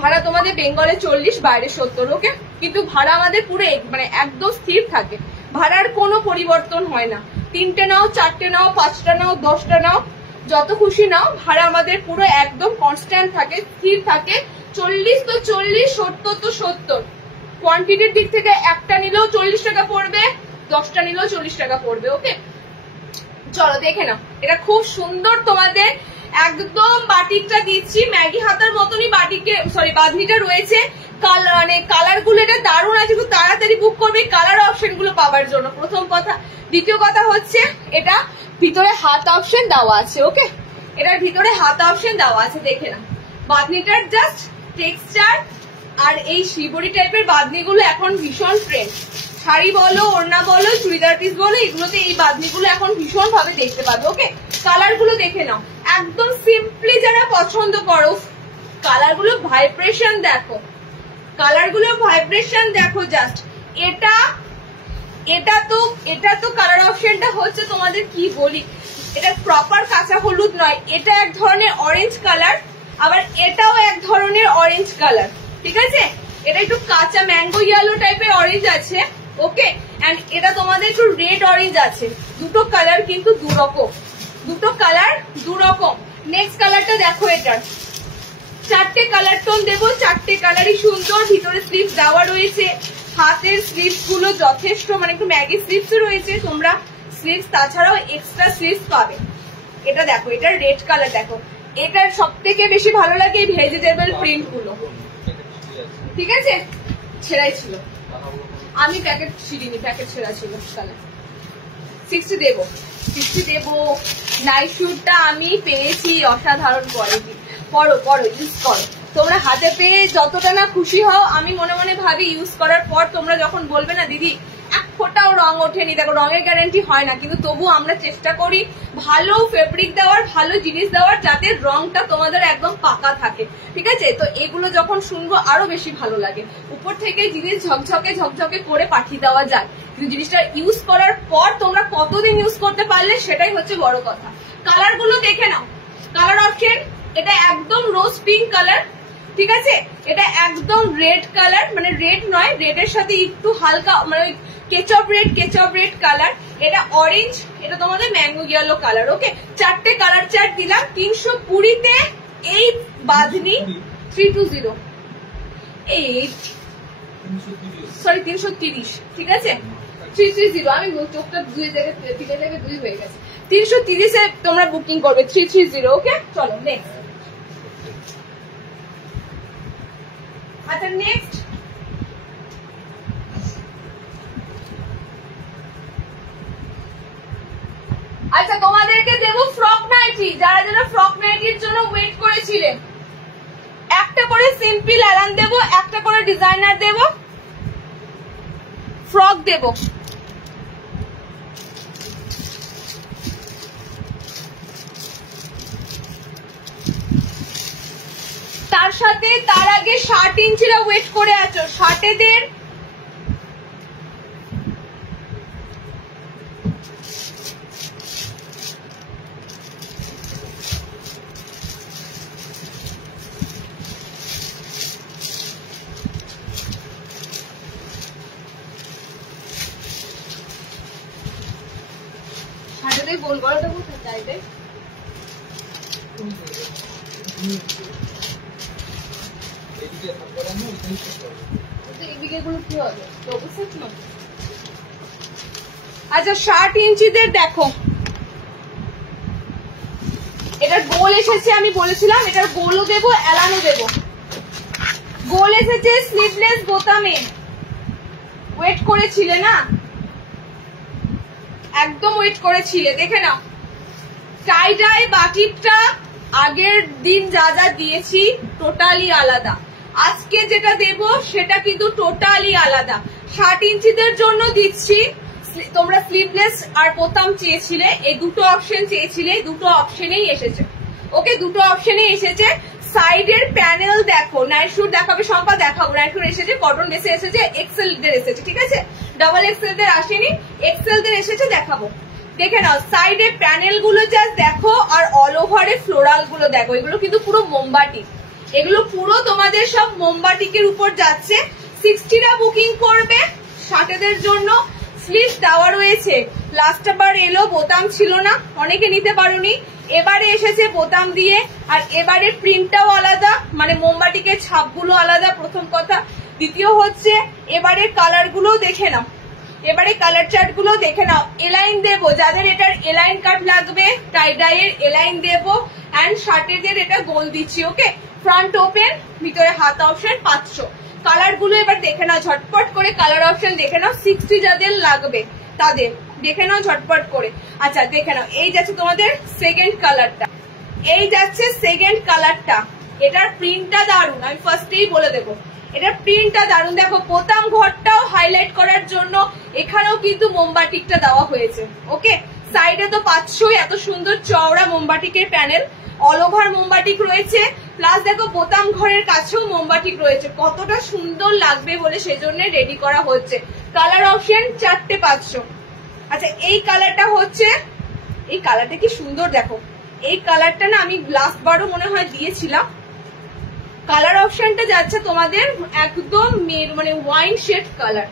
ভাড়া তোমাদের বেঙ্গলে 40, বাইরে 70। ওকে কিন্তু ভাড়া আমাদের পুরো মানে একদম স্থির থাকে, ভাড়ার কোনো পরিবর্তন হয় না। 3টে নাও, 4টে নাও, 5টা নাও, 10টা নাও, যত খুশি নাও, ভাড়া আমাদের পুরো একদম কনস্ট্যান্ট থাকে, স্থির থাকে। 40 তো 40, 70 তো 70। কোয়ান্টিটির দিক থেকে একটা নিলেও 40 টাকা পড়বে, 10টা নিলেও 40 টাকা পড়বে। ওকে চলো দেখে নাও, এটা খুব সুন্দর তোমাদের একদম বাটিকটা দিচ্ছি, ম্যাগি হাতার মতনই বাটিকে সরি বাঁধনিটা রয়েছে। মানে কালার গুলো এটা দারুণ আছে, খুব তাড়াতাড়ি বুক করবে কালার অপশন গুলো পাওয়ার জন্য, প্রথম কথা। দ্বিতীয় কথা হচ্ছে এটা ভিতরে হাত অপশন দেওয়া আছে। ওকে এটার ভিতরে হাত অপশন দেওয়া আছে, দেখে না বাঁধনিটার জাস্ট টেক্সচার। আর এই শিবরি টাইপের বাঁধনিগুলো এখন ভীষণ ট্রেন্ড, শাড়ি বলো, ওড়না বলো, চুড়িদার পিস বলো, এগুলোতে এই বাঁধনিগুলো এখন ভীষণ ভাবে দেখতে পাবে। ওকে কালার গুলো দেখে নাও, একদম সিম্পলি যারা পছন্দ করো, কালার গুলো ভাইব্রেশন দেখো, কালার গুলো ভাইব্রেশন দেখো জাস্ট। এটা তো কালার অপশনটা হচ্ছে তোমাদের কি বলি, এটা প্রপার কাঁচা হলুদ নয়, এটা এক ধরনের অরেঞ্জ কালার, আবার এটাও এক ধরনের অরেঞ্জ কালার, ঠিক আছে? এটা একটু কাঁচা ম্যাঙ্গো ইয়েলো টাইপের অরেঞ্জ আছে। ওকে এন্ড এটা তোমাদের একটু রেড অরেঞ্জ আছে, দুটো কালার কিন্তু দুরকম, দুটো কালার দুরকম। নেক্সট কালারটা দেখো, এটার 4টে কালার টোন দেবো, 4টে কালারই সুন্দর। ভিতরে স্লিভস দেওয়া রয়েছে, হাতের স্লিভস গুলো যথেষ্ট মানে একটু ম্যাগি স্লিভস রয়েছে, তোমরা স্লিভস তাছাড়াও এক্সট্রা স্লিভস পাবে। এটা দেখো, এটা রেড কালার দেখো, এটার সব থেকে বেশি ভালো লাগে এই ভেজিটেবল প্রিন্ট গুলো, ঠিক আছে? ছেঁড়াই ছিল, আমি প্যাকেট ছিড়িনি, প্যাকেট ছেঁড়া ছিল। তাহলে 60 দেবো, 60 দেবো। নাইট স্যুটটা আমি পেয়েছি অসাধারণ কোয়ালিটি, পরো পরো, ইউজ করো তোমরা, হাতে পেয়ে যতটা না খুশি হও। আমি মনে মনে ভাবি ইউজ করার পর তোমরা যখন বলবে না দিদি এক ফোঁটাও রং ওঠেনি, দেখো রঙের গ্যারান্টি হয় না, কিন্তু তবু আমরা চেষ্টা করি ভালো ফেব্রিক দেওয়ার, ভালো জিনিস দেওয়ার, যাতে রংটা তোমাদের একদম পাকা থাকে, ঠিক আছে? তো এগুলো যখন শুনবো আরো বেশি ভালো লাগে। উপর থেকে জিনিস ঝকঝকে ঝকঝকে করে পাঠিয়ে দেওয়া যায়, কিন্তু জিনিসটা ইউজ করার পর তোমরা কতদিন ইউজ করতে পারলে সেটাই হচ্ছে বড় কথা। কালার গুলো দেখে নাও, কালার অপশন, এটা একদম রোজ পিঙ্ক কালার, ঠিক আছে? এটা একদম রেড কালার, মানে রেড নয়, রেডের সাথে একটু হালকা মানে কেচপ রেড কালার। এটা অরেঞ্জ, এটা তোমাদের ম্যাঙ্গো ইয়েলো কালার। ওকে, 4টে কালার চার্ট দিলাম। 320-তে এই বাঁধনি 320 সরি 330, ঠিক আছে? 330, আমি চোখটা 2 জায়গায় 2 হয়ে গেছে। 330-এ তোমরা বুকিং করবে 330। ওকে, চলো নেক্সট। আচ্ছা নেক্সট, আচ্ছা তোমাদেরকে দেবো ফ্রক নাইটি। যারা যারা ফ্রক নাইটির জন্য ওয়েট করেছিলেন, একটা করে সিম্পল অ্যালান দেবো, একটা করে ডিজাইনার দেবো, ফ্রক দেবো। তার সাথে তার আগে 60 ইঞ্চিরা ওয়েট করে আছো, 60-দের গোল করে দেবো চাইবে, এদিকে গুলো কি হবে? আচ্ছা 60 ইঞ্চিদের দেখো, এটার গোল এসেছে, আমি বলেছিলাম এটার গোলও দেবো, এলানও দেবো। গোল এসেছে স্লিভলেস বোতামে, ওয়েট করেছিলে না, একদম ওয়েট করেছিলে, দেখে নাও। টাই ডাই বাটিকটা আগের দিন যা যা দিয়েছি টোটালি আলাদা, আজকে যেটা দেব সেটা কিন্তু টোটালি আলাদা। 60 ইঞ্চিদের জন্য দিচ্ছি, তোমরা স্লিভলেস আর বোতাম চেয়েছিলে, এই দুটো অপশন চেয়েছিলে, দুটো অপশনেই এসেছে। ওকে, দুটো অপশনেই এসেছে। সাইডের প্যানেল দেখো, নাইট স্যুট দেখাবে সম্পা, দেখাবো। নাইট স্যুট এসেছে, কটন বেসে এসেছে, এক্সেল দের এসেছে, ঠিক আছে? ডাবল এক্সেল দের আসেনি, এক্সেল দের এসেছে, দেখাবো। দেখে নাও সাইডের প্যানেল গুলো জাস্ট দেখো, আর অল ওভারে ফ্লোরাল গুলো দেখো, এগুলো কিন্তু পুরো মোমবাটি, এগুলো পুরো তোমাদের সব মোমবাটিকের উপর যাচ্ছে। 60টা বুকিং করবে, 60দের জন্য স্লিভ দেওয়া রয়েছে। লাস্ট বার এলো বোতাম ছিল না, অনেকে নিতে পারোনি, এবারে এসেছে বোতাম দিয়ে, আর এবারে প্রিন্টটাও আলাদা, মানে মোমবাটিকের ছাপগুলো আলাদা, প্রথম কথা। দ্বিতীয় হচ্ছে এবারে কালার গুলো দেখে নাও, এবারে কালার চার্ট গুলো দেখে নাও। এলাইন দেবো, যাদের এটার এলাইন কাট লাগবে টাই ডাই এর এলাইন দেবো, অ্যান্ড শার্টেদের এটা গোল দিচ্ছি। ওকে, ফ্রন্ট ওপেন, ভিতরে হাত অপশন 500। কালার গুলো এবার দেখে নাও ঝটপট করে, কালার অপশন দেখে নাও। 60 যাদের লাগবে তাদের দেখে নাও ঝটপট করে। আচ্ছা দেখে নাও, এই যাচ্ছে তোমাদের সেকেন্ড কালারটা, এই যাচ্ছে সেকেন্ড কালারটা। এটার প্রিন্টটা দারুন, আমি ফার্স্টেই বলে দেবো, এটার প্রিন্টটা দারুন। দেখো বোতাম ঘরটাও হাইলাইট করার জন্য এখানেও কিন্তু মোমবাটিকটা দেওয়া হয়েছে। ওকে, সাইডে তো 500 এত সুন্দর চওড়া মোমবাটিকের প্যানেল, অল ওভার মোমবাটিক রয়েছে, প্লাস দেখো বোতাম ঘরের কাছেও মোমবাটিক রয়েছে, কতটা সুন্দর লাগবে বলে সেজন্য রেডি করা হচ্ছে। কালার অপশন 4টে 500। আচ্ছা এই কালারটা হচ্ছে, এই কালারটা কি সুন্দর দেখো, এই কালারটা না আমি লাস্ট বারও মনে হয় দিয়েছিলাম। কালার অপশনটা যাচ্ছে তোমাদের একদম মানে ওয়াইন শেড কালার,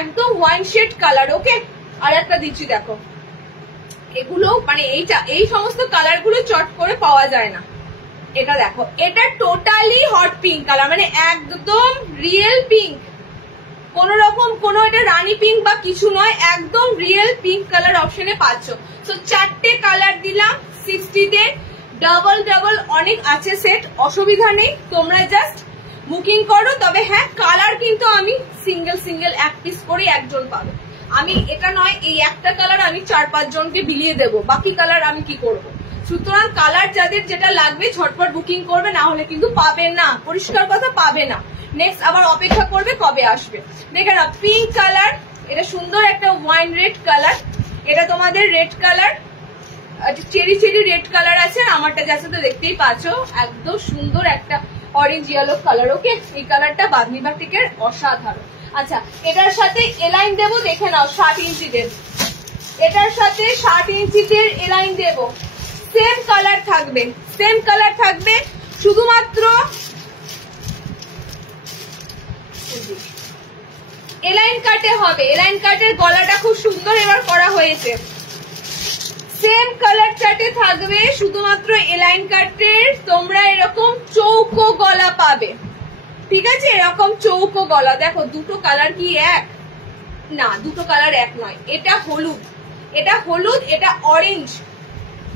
একদম ওয়াইন শেড কালার। ওকে, আর একটা দিচ্ছি দেখো, এগুলো মানে এই সমস্ত কালার গুলো চট করে পাওয়া যায় না। এটা দেখো, এটা টোটালি হট পিঙ্ক কালার, মানে একদম রিয়েল পিঙ্ক, কোন রকম কোনো এটা রানী পিঙ্ক বা কিছু নয়, একদম রিয়েল পিঙ্ক কালার অপশনে পাচ্ছ। তো 4টে কালার দিলাম, 60-তে ডাবল ডাবল অনেক আছে সেট, অসুবিধা নেই, তোমরা জাস্ট বুকিং করো। তবে হ্যাঁ, কালার কিন্তু আমি সিঙ্গেল সিঙ্গেল এক পিস করে একজন পাবে। আমি এটা নয় এই একটা কালার আমি 4-5 জনকে বিলিয়ে দেবো, বাকি কালার আমি কি করব। সুতরাং কালার যাদের যেটা লাগবে ঝটপট বুকিং করবে, না হলে কিন্তু পাবে না, পরিষ্কার কথা পাবে না। নেক্সট আবার অপেক্ষা করবে কবে আসবে। দেখে না, পিঙ্ক কালার, এটা সুন্দর একটা ওয়াইন রেড কালার, এটা তোমাদের red colour, cherry cherry red colour আছে, আমারটা যাচ্ছে তো দেখতেই পাচ্ছ, একদম সুন্দর একটা অরেঞ্জ ইয়েলো কালার। ওকে, এই কালারটা বাঁধনি বাটিকের অসাধারণ। আচ্ছা, এটার সাথে এলাইন দেবো, দেখে নাও 60 ইঞ্চিদের, এটার সাথে 60 ইঞ্চিদের এলাইন দেবো, সেম কালার থাকবে, সেম কালার থাকবে, শুধুমাত্র এলাইন কাটে হবে। এলাইন কাটের গলাটা খুব সুন্দর এবার করা হয়েছে, সেম কালার চার্টে থাকবে, শুধুমাত্র এলাইন কাটের তোমরা এরকম চৌকো গলা পাবে। ঠিক আছে, এরকম চৌকো গলা। দেখো দুটো কালার কি এক? না, দুটো কালার এক নয়, এটা হলুদ, এটা হলুদ, এটা অরেঞ্জ।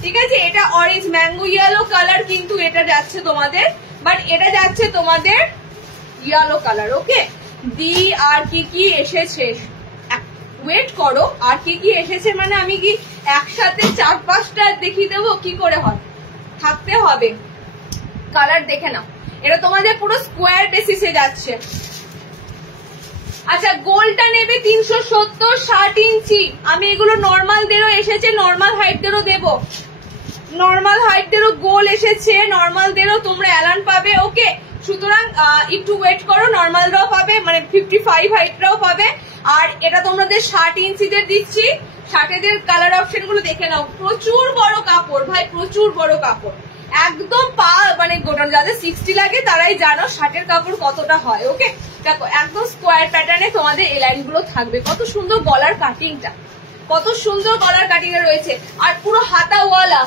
ঠিক আছে, এটা অরেঞ্জ ম্যাঙ্গো ইয়েলো কালার, কিন্তু এটা যাচ্ছে তোমাদের, বাট এটা যাচ্ছে তোমাদের ইয়েলো কালার। ওকে, দি আর কি এসেছে, ওয়েট করো, আর কি এসেছে মানে আমি কি একসাথে 4-5টা দেখিয়ে দেবো? কি করে হয়, থাকতে হবে। কালার দেখে নাও, এটা তোমাদের পুরো স্কোয়ার বেসিসে যাচ্ছে। আচ্ছা, গোলটা নেবে 370 60 ইঞ্চি। আমি এগুলো নর্মালদেরও এসেছে, নর্মাল হাইটদেরও দেবো, নর্মাল হাইটদেরও গোল এসেছে, নর্মালদেরও তোমরা অ্যালান পাবে। ওকে, সুতরাং একটু ওয়েট করো, নর্মালরাও পাবে, মানে 55 হাইটরাও পাবে। আর এটা তোমাদের 60 ইঞ্চিদের দিচ্ছি। 60-দের কালার অপশন গুলো দেখে নাও, প্রচুর বড় কাপড় ভাই, প্রচুর বড় কাপড়, একদম পা মানে গোটানো। যাদের 60 লাগে তারাই জানো 60-এর কাপড় কতটা হয়। ওকে, দেখো একদম স্কোয়ার প্যাটার্নে তোমাদের এই লাইন গুলো থাকবে। কত সুন্দর গলার কাটিংটা, কত সুন্দর গলার কাটিং রয়েছে, আর পুরো হাতাওয়ালা,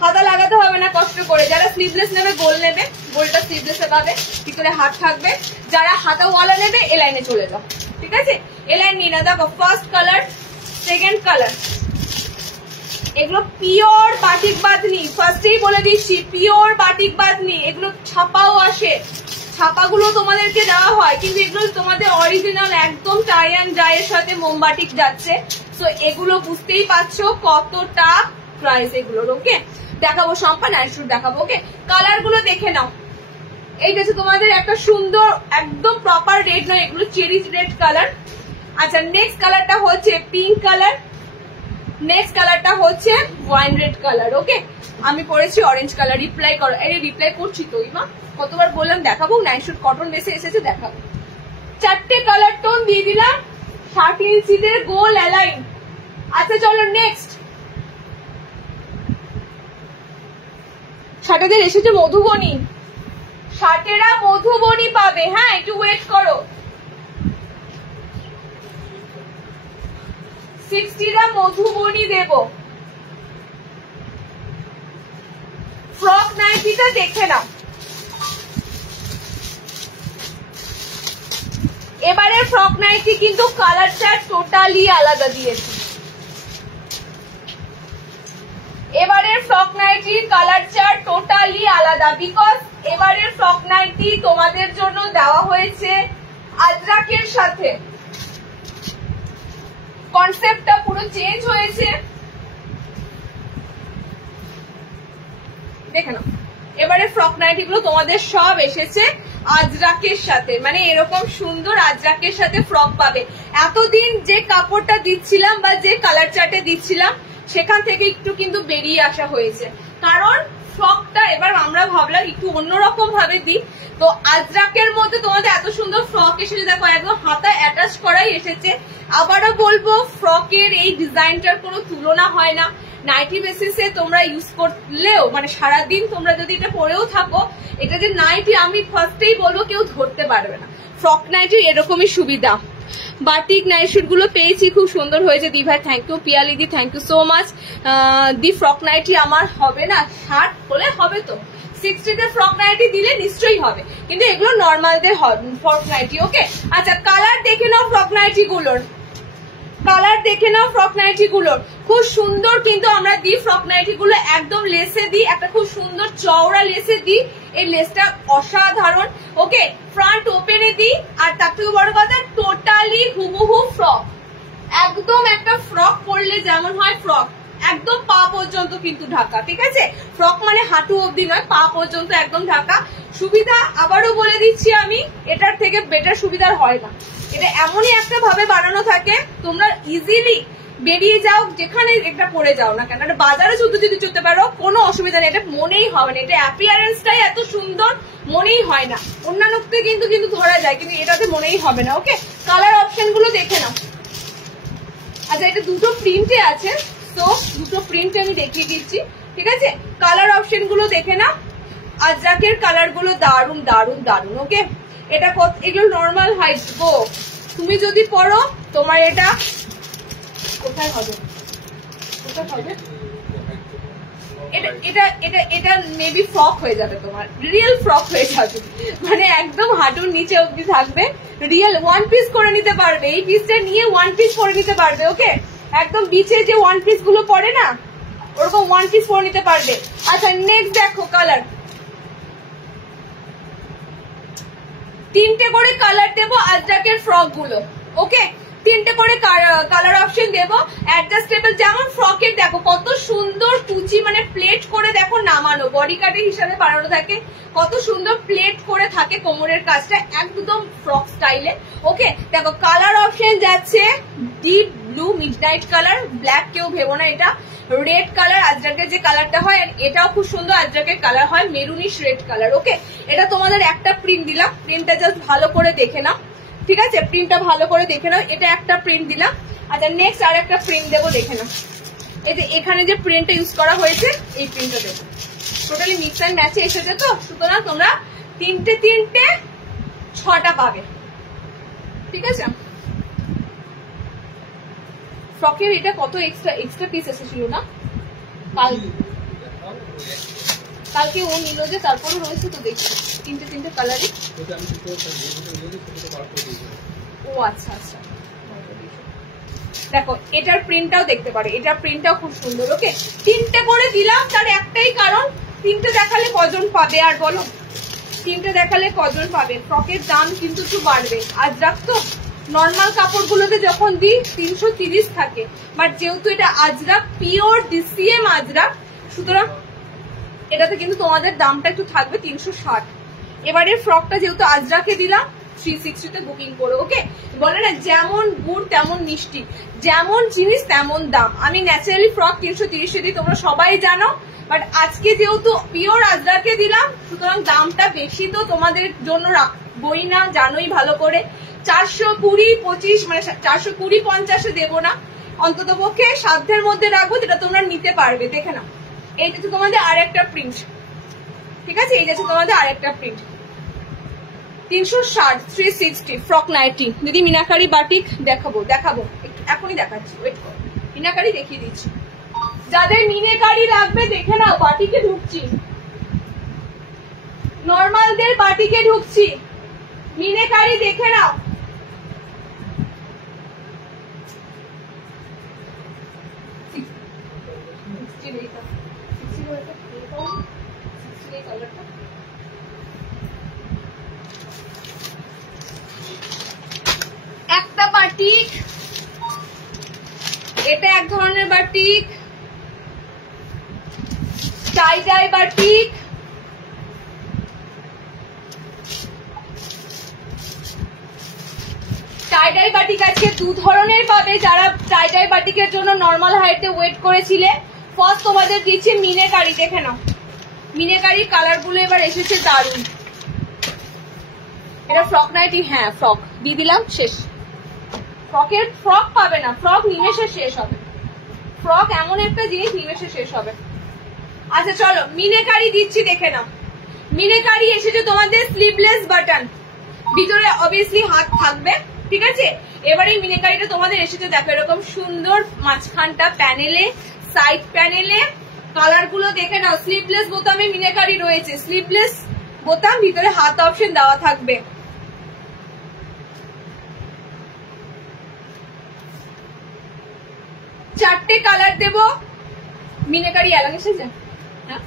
হাতা লাগাতে হবে না কষ্ট করে। যারা স্লিভলেস নেবে গোল নেবে, গোলটা স্লিভলেসে পাবে, ভিতরে হাত থাকবে। যারা হাতাওয়ালা নেবে এ লাইনে চলে যাও। ঠিক আছে, এ লাইন নিয়ে না। দেখো ফার্স্ট কালার, সেকেন্ড কালার, এগুলো পিওর বাটিক বাঁধনি, ফার্স্টেই বলে দিচ্ছি পিওর বাটিক বাঁধনি। এগুলো ছাপাও আসে, ছাপাগুলো তোমাদেরকে দেওয়া হয়, কিন্তু এগুলো তোমাদের অরিজিনাল একদম টাই অ্যান্ড ডাইয়ের সাথে মোমবাটিক যাচ্ছে। সো এগুলো বুঝতেই পারছো কতটা প্রাইস এগুলোর। ওকে, দেখাবো সম্পা নাইটস্যুট দেখাবো। ওকে, কালার গুলো দেখে নাও। এই দেখো তোমাদের একটা সুন্দর একদম প্রপার রেড নয়, এগুলো চেরি রেড কালার। আচ্ছা, নেক্সট কালারটা হচ্ছে পিঙ্ক কালার, নেক্সট কালারটা হচ্ছে ওয়াইন রেড কালার। ওকে, আমি পরেছি অরেঞ্জ কালার। রিপ্লাই করো, এই রিপ্লাই করছি তো ইমা, কতবার বললাম দেখাবো, নাইটস্যুট কটন বেসে এসেছে দেখাবো। 4টে কালার টোন দিয়ে দিলাম, 60 ইঞ্চিদের গোল অ্যালাইন। আচ্ছা চলো নেক্সট, 60-দের এসেছে মধুবনী, 60-এরা মধুবনী পাবে। হ্যাঁ, একটু ওয়েট করো। 60-রা মধুবনী দেব। ফ্রক নাইটিটা দেখে নাও, এবারে ফ্রক নাইটি কিন্তু কালারটা টোটালি আলাদা দিয়েছি। এবারের ফ্রক নাইটির কালার চার্ট টোটালি আলাদা, বিকজ এবারের ফ্রক নাইটি তোমাদের জন্য দেওয়া হয়েছে আজরাকের সাথে। কনসেপ্টটা পুরো চেঞ্জ হয়েছে, দেখে নাও। এবারে ফ্রক নাইটি গুলো তোমাদের সব এসেছে আজরাকের সাথে, মানে এরকম সুন্দর আজরাকের সাথে ফ্রক পাবে। এতদিন যে কাপড়টা দিচ্ছিলাম বা যে কালার চার্টে দিচ্ছিলাম সেখান থেকে একটু কিন্তু বেরিয়ে আসা হয়েছে, কারণ ফ্রকটা এবার আমরা ভাবলাম একটু অন্যরকম ভাবে দিই। তো আজরাকের মধ্যে তোমাদের এত সুন্দর ফ্রক এসেছে, দেখো একদম হাতা অ্যাটাচ করাই এসেছে। আবারও বলবো, ফ্রকের এই ডিজাইনটার কোনো তুলনা হয় না। নাইটি বেসিসে তোমরা ইউজ করলেও, মানে সারাদিন তোমরা যদি এটা পরেও থাকো, এটা যে নাইটি আমি ফার্স্টেই বলবো কেউ ধরতে পারবে না। ফ্রক নাইটি এরকমই সুবিধা। বাটিক নাইটস্যুট গুলো পেয়েছি, খুব সুন্দর হয়েছে। দি ভাই থ্যাংক ইউ, পিয়ালিদি থ্যাংক ইউ সো মাচ। দি ফ্রক নাইটি আমার হবে না, 60 হলে হবে তো, 60-তে ফ্রক নাইটি দিলে নিশ্চয়ই হবে, কিন্তু এগুলো নর্মালদের ফ্রক নাইটি। ওকে, আচ্ছা কালার দেখে নাও ফ্রক নাইটি গুলোর। কালার দেখে নাও ফ্রক নাইটি গুলোর, খুব সুন্দর কিন্তু আমরা দিই ফ্রক নাইটি গুলো, একদম লেসে দিই, একটা খুব সুন্দর চওড়া লেসে দিই, এই লেসটা অসাধারণ। ওকে, ফ্রন্ট ওপেনে দিই, আর তার থেকে বড় কথা টোটালি হুবহু ফ্রক, একদম একটা ফ্রক পরলে যেমন হয় ফ্রক, একদম পা পর্যন্ত কিন্তু ঢাকা, ঠিক আছে? ফ্রক মানে হাঁটু অব্দি নয়, পা পর্যন্ত একদম ঢাকা। সুবিধা আবারও বলে দিচ্ছি আমি, এটার থেকে বেটার সুবিধার হয় না। এটা এমনই একটা ভাবে বানানো থাকে, তোমরা ইজিলি বেরিয়ে যাও, যেখানে এটা পরে যাও না কেন, এটা বাজারে শুধু যদি চলতে পারো কোনো অসুবিধা নেই, এটা মনেই হবে না, এটা অ্যাপিয়ারেন্সটাই এত সুন্দর, মনেই হয় না। অন্যান্যতে কিন্তু ধরা যায়, কিন্তু এটাতে মনেই হবে না। ওকে, কালার অপশন গুলো দেখে নাও। আচ্ছা, এটা দুটো প্রিন্টে আছে, তো দুটো প্রিন্টে আমি দেখিয়ে দিচ্ছি, ঠিক আছে? কালার অপশন গুলো দেখে নাও। আজরাকের কালার গুলো দারুন দারুন দারুন। ওকে, এটা এগুলো নর্মাল হাইট গো, তুমি যদি পরো তোমার এটা কোথায় হবে, কোথায় হবে, এটা মেবি ফ্রক হয়ে যাবে, তোমার রিয়েল ফ্রক হয়ে যাবে, মানে একদম হাঁটুর নিচে অব্দি থাকবে, রিয়েল ওয়ান পিস করে নিতে পারবে, এই পিসটা নিয়ে ওয়ান পিস করে নিতে পারবে। ওকে, একদম বিচে যে ওয়ান পিস গুলো পরে না, ওরকম ওয়ান পিস করে নিতে পারবে। আচ্ছা, নেক্সট দেখো কালার, তিনটে করে কালার দেবো আজরাকের ফ্রক গুলো। ওকে, তিনটে করে কালার অপশন দেবো, অ্যাডজাস্টেবল, যেমন ফ্রকের দেখো কত সুন্দর কুচি, মানে প্লেট করে দেখো নামানো, বডি কাটের হিসাবে বানানো থাকে, কত সুন্দর প্লেট করে থাকে কোমরের কাজটা, একদম ফ্রক স্টাইলে। ওকে, দেখো কালার অপশন যাচ্ছে deep blue, midnight colour, black কেউ ভেবো না, এটা রেড কালার, আজরাকের যে কালারটা হয়, এটাও খুব সুন্দর আজরাকের কালার হয়, মেরুনিশ রেড কালার। ওকে, এটা তোমাদের একটা প্রিন্ট দিলাম, প্রিন্টটা জাস্ট ভালো করে দেখে নাও, ঠিক আছে? প্রিন্টটা ভালো করে দেখে নাও, এটা একটা প্রিন্ট দিলাম। আচ্ছা, নেক্সট আর একটা প্রিন্ট দেবো, দেখে নাও। এই যে এখানে যে প্রিন্টটা ইউজ করা হয়েছে, এই প্রিন্টটা দেবো, টোটালি মিক্স অ্যান্ড ম্যাচে এসেছে, তো সুতরাং তোমরা তিনটে 6টা পাবে, ঠিক আছে? ফ্রকের এটা কত এক্সট্রা পিস এসেছিল না কালকে ও নিল যে, তারপরে রয়েছে তো দেখছি তিনটে কালারই। ও আচ্ছা আচ্ছা, দেখো এটার প্রিন্টটাও দেখতে পারে, এটার প্রিন্টটাও খুব সুন্দর। ওকে, তিনটে করে দিলাম, তার একটাই কারণ, তিনটে দেখালে কজন পাবে আর বলো, তিনটে দেখালে কজন পাবে? ফ্রকের দাম কিন্তু একটু বাড়বে, আজরাক তো নর্মাল কাপড়গুলোতে যখন দিই 330 থাকে, বাট যেহেতু এটা আজরাক, পিওর ডিসিএম আজরাক, সুতরাং এটাতে কিন্তু তোমাদের দামটা একটু থাকবে 360। এবারের ফ্রকটা যেহেতু আজরাকে দিলাম 360-তে বুকিং করে। ওকে, বলে না যেমন গুড় তেমন মিষ্টি, যেমন জিনিস তেমন দাম। আমি ন্যাচারালি ফ্রক 330-এ দিই, তোমরা সবাই জানো, বাট আজকে যেহেতু পিওর আজরাকে দিলাম, সুতরাং দামটা বেশি তো তোমাদের জন্য রাখবোই না, জানোই ভালো করে। 420-25, মানে 420-50-এ দেবো না, অন্তত পক্ষে সাধ্যের মধ্যে রাখবো, যেটা তোমরা নিতে পারবে। দেখে নাও, এই যে তোমাদের আর একটা প্রিন্ট, ঠিক আছে? এই যে তোমাদের আর একটা প্রিন্ট, 360, 360 ফ্রক নাইটি। যদি মিনাকারি বাটিক দেখাবো একটু, এখনই দেখাচ্ছি, ওয়েট করো, মিনাকারি দেখিয়ে দিচ্ছি। যাদের মিনাকারি লাগবে দেখে নাও, বাটিকে ঢুকছি, নর্মালদের বাটিকে ঢুকছি, মিনাকারি দেখে নাও। একটা বাটিক, এটা এক ধরনের বাটিক, টাই ডাই বাটিক, টাই ডাই বাটিক আজকে দু ধরনের পাবে। যারা টাই ডাই বাটিকের জন্য নর্মাল হাইটে ওয়েট করেছিলে, ফার্স্ট তোমাদের দিচ্ছে মিনাকারি। দেখে নাও, মিনাকারি কালার গুলো এবার এসেছে দারুন। এটা ফ্রক নাইটি, হ্যাঁ ফ্রক দিয়ে দিলাম, শেষ। ফ্রকের ফ্রক পাবে না, ফ্রক নিমেষে শেষ হবে, ফ্রক এমন একটা জিনিস নিমেষে শেষ হবে। আচ্ছা চলো মিনাকারি দিচ্ছি, দেখে নাও। মিনাকারি এসেছে তোমাদের স্লিভলেস বাটন, ভিতরে অবভিয়াসলি হাত থাকবে, ঠিক আছে? এবার এই মিনাকারিটা তোমাদের এসেছে, দেখো এরকম সুন্দর মাঝখানটা প্যানেলে, সাইড প্যানেলে, কালার গুলো দেখে নাও। স্লিভলেস বোতামে মিনাকারি রয়েছে, স্লিভলেস বোতাম, ভিতরে হাত অপশন দেওয়া থাকবে। 4টে কালার দেবো। মিনাকারি অ্যালান এসেছে, হ্যাঁ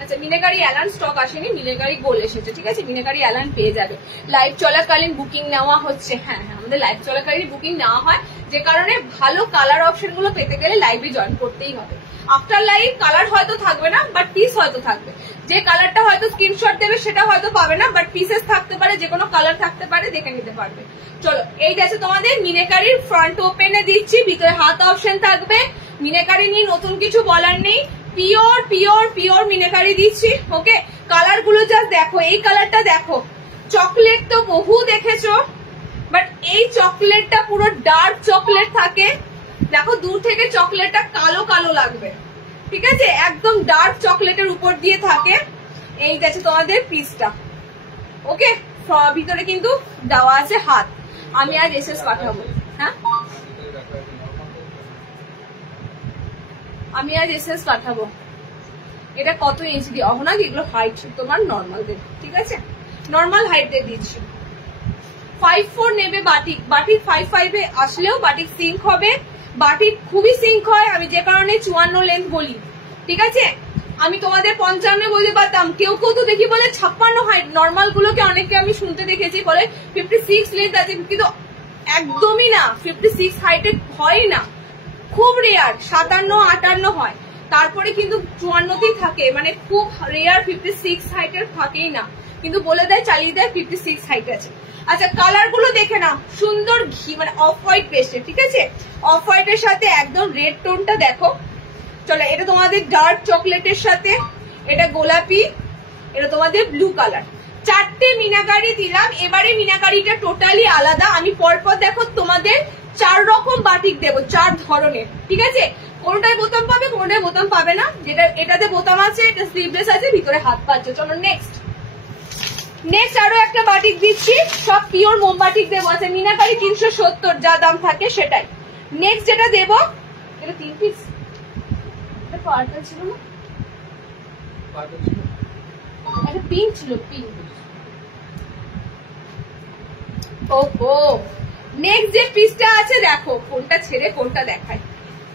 আচ্ছা মিনাকারি অ্যালান স্টক আসেনি, মিনাকারি গোল এসেছে, ঠিক আছে মিনাকারি অ্যালান পেয়ে যাবে। লাইভ চলাকালীন বুকিং নেওয়া হচ্ছে, হ্যাঁ হ্যাঁ আমাদের লাইভ চলাকালীন বুকিং নেওয়া হয়, যে কারণে ভালো কালার অপশন গুলো পেতে গেলে লাইভে জয়েন করতেই হবে। আফটার লাইভ কালার হয়তো থাকবে না, বাট পিস হয়তো থাকবে। যে কালারটা হয়তো স্ক্রিনশট দেবে সেটা হয়তো পাবে না, বাট পিসেস থাকতে পারে, যে কোনো কালার থাকতে পারে, দেখে নিতে পারবে। চলো এইটা আছে তোমাদের মিনাকারির ফ্রন্ট ওপেনে দিচ্ছি, ভিতরে হাত অপশন থাকবে। মিনাকারি নিয়ে নতুন কিছু বলার নেই, পিওর পিওর পিওর মিনাকারি দিচ্ছি। ওকে কালার গুলো জাস্ট দেখো, এই কালারটা দেখো, চকলেট তো বহু দেখেছো, বাট এই চকলেটটা পুরো ডার্ক চকলেট থাকে। দেখো দূর থেকে চকলেটটা কালো কালো লাগবে, ঠিক আছে একদম ডার্ক চকলেটের উপর দিয়ে থাকে। এই গেছে তোমাদের পিসটা। ওকে ভিতরে কিন্তু দেওয়া আছে হাত। আমি আজ এসএস পাঠাবো, হ্যাঁ আমি আজ এসএস পাঠাবো। এটা কত ইঞ্চি দিয়ে অহনা, এগুলো হাইট তোমার নর্মাল দেবে, ঠিক আছে নর্মাল হাইট দিয়ে দিচ্ছি। 5'4" নেবে বাটিক, বাটিক 5'5" আসলেও বাটিক সিঙ্ক হবে, বাটিক খুবই সিঙ্ক হয়। আমি যে কারণে 54 লেন্থ বলি, ঠিক আছে আমি তোমাদের 55 বলতে পারতাম, কেউ কেউ তো দেখি বলে 56 হাইট। নর্মাল গুলোকে অনেককে আমি শুনতে দেখেছি বলে 56 লেন্থ আছে, কিন্তু একদমই না, 56 হাইটে হয় না, খুব রেয়ার 57-58 হয়, তারপরে কিন্তু 54তেই থাকে, মানে খুব রেয়ার 56 হাইটের থাকেই না, কিন্তু বলে দেয় চালিয়ে দেয় 56 হাইট আছে। আচ্ছা কালার গুলো দেখে নাও, সুন্দর ঘি মানে অফ হোয়াইট বেসে, ঠিক আছে অফ হোয়াইটের সাথে একদম রেড টোনটা দেখো। চলো এটা তোমাদের ডার্ক চকলেটের সাথে, এটা গোলাপি, এটা তোমাদের ব্লু কালার। 4টে মিনাকারি দিলাম। এবারে মিনাকারিটা টোটালি আলাদা, আমি পরপর দেখো তোমাদের 4 রকম বাটিক দেবো, 4 ধরনের, ঠিক আছে কোনটায় বোতাম পাবে কোনটায় বোতাম পাবে না। যেটা এটাতে বোতাম আছে, এটা স্লিভলেস আছে, ভিতরে হাত পাচ্ছে। চলো নেক্সট আরো একটা বাটিক দিচ্ছি, সব পিওর মোমবাটিক দেবো। আছে মিনাকারি 370 যা দাম থাকে সেটাই। নেক্সট যেটা দেবো, এটা 3 পিস, এটা পার্পল ছিল না, এটা পিঙ্ক ছিল, পিঙ্ক। ওহো নেক্সট যে পিসটা আছে দেখো, কোনটা ছেড়ে কোনটা দেখায়।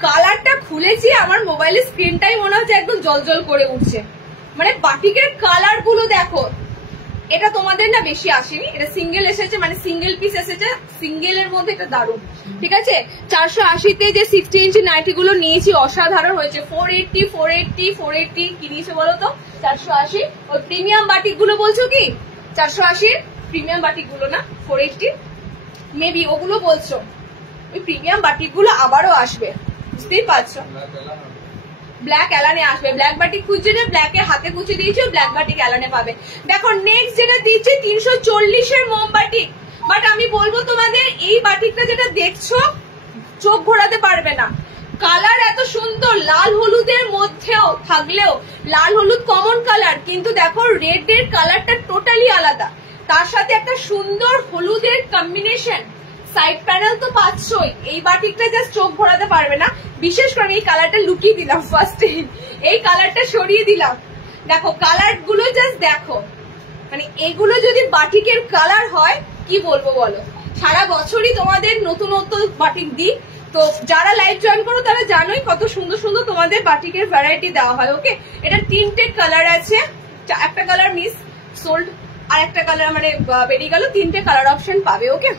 কালারটা খুলেছি, আমার মোবাইলের স্ক্রিনটাই মনে হচ্ছে একদম জল করে উঠছে, মানে বাটিকের কালার গুলো দেখো। এটা তোমাদের না বেশি আসেনি, এটা সিঙ্গেল এসেছে, মানে সিঙ্গেল পিস এসেছে, সিঙ্গেলের মধ্যে এটা দারুণ, ঠিক আছে 480-তে যে 60 ইঞ্চি নাইটি গুলো নিয়েছি অসাধারণ হয়েছে। 480 কি নিয়েছে বলো তো, 480। ওই প্রিমিয়াম বাটিক গুলো বলছো কি, 480 প্রিমিয়াম বাটিক গুলো না, 480 মেবি ওগুলো বলছো। ওই প্রিমিয়াম বাটিক গুলো আবারও আসবে, বুঝতেই পারছো, ব্ল্যাক অ্যালানে আসবে। ব্ল্যাক বাটিক খুঁজছে, ব্ল্যাকে হাতে কুচি দিয়েছো, ব্ল্যাক বাটিক অ্যালানে পাবে। দেখো নেক্সট যেটা দিচ্ছে 340-এর মোমবাটিক, বাট আমি বলবো তোমাদের এই বাটিকটা যেটা দেখছো চোখ ঘোরাতে পারবে না, কালার এত সুন্দর, লাল হলুদের মধ্যেও থাকলেও, লাল হলুদ কমন কালার, কিন্তু দেখো রেড এর কালারটা টোটালি আলাদা, তার সাথে একটা সুন্দর হলুদের কম্বিনেশন। সাইড প্যানেল তো পাচ্ছই, এই বাটিকটা জাস্ট চোখ ঘোরাতে পারবে না। বিশেষ করে এই কালারটা লুকিয়ে দিলাম ফার্স্টে, এই কালারটা সরিয়ে দিলাম। দেখো কালার গুলো জাস্ট দেখো, মানে এগুলো যদি বাটিকের কালার হয় কি বলবো বলো। সারা বছরই তোমাদের নতুন নতুন বাটিক দিই, তো যারা লাইভ জয়েন করো তারা জানোই কত সুন্দর সুন্দর তোমাদের বাটিকের ভ্যারাইটি দেওয়া হয়। ওকে এটা 3টে কালার আছে, একটা কালার মিস সোল্ড, আর একটা কালার মানে বেরিয়ে গেল, 3টে কালার অপশন পাবে। ওকে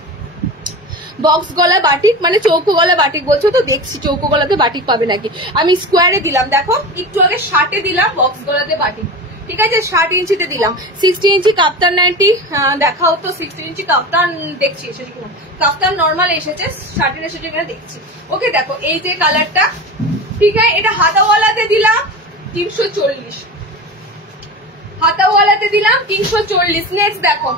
বক্স গলা বাটিক, মানে চৌকো গলা বাটিক বলছো তো, দেখছি চৌকো গলাতে বাটিক পাবে নাকি। আমি স্কোয়ারে দিলাম, দেখো একটু আগে 60-এ দিলাম বক্স গলাতে বাটিক, ঠিক আছে 60 ইঞ্চিতে দিলাম। 60 ইঞ্চি কাপ্তান 90 দেখাও তো, 60 ইঞ্চি কাপ্তান দেখছি এসেছে কিনা, কাপ্তান নর্মাল এসেছে, 60 এসেছে কিনা দেখছি। ওকে দেখো এই যে কালারটা, ঠিক আছে এটা হাতাওয়ালাতে দিলাম 340, হাতাওয়ালাতে দিলাম 340। নেক্সট দেখো,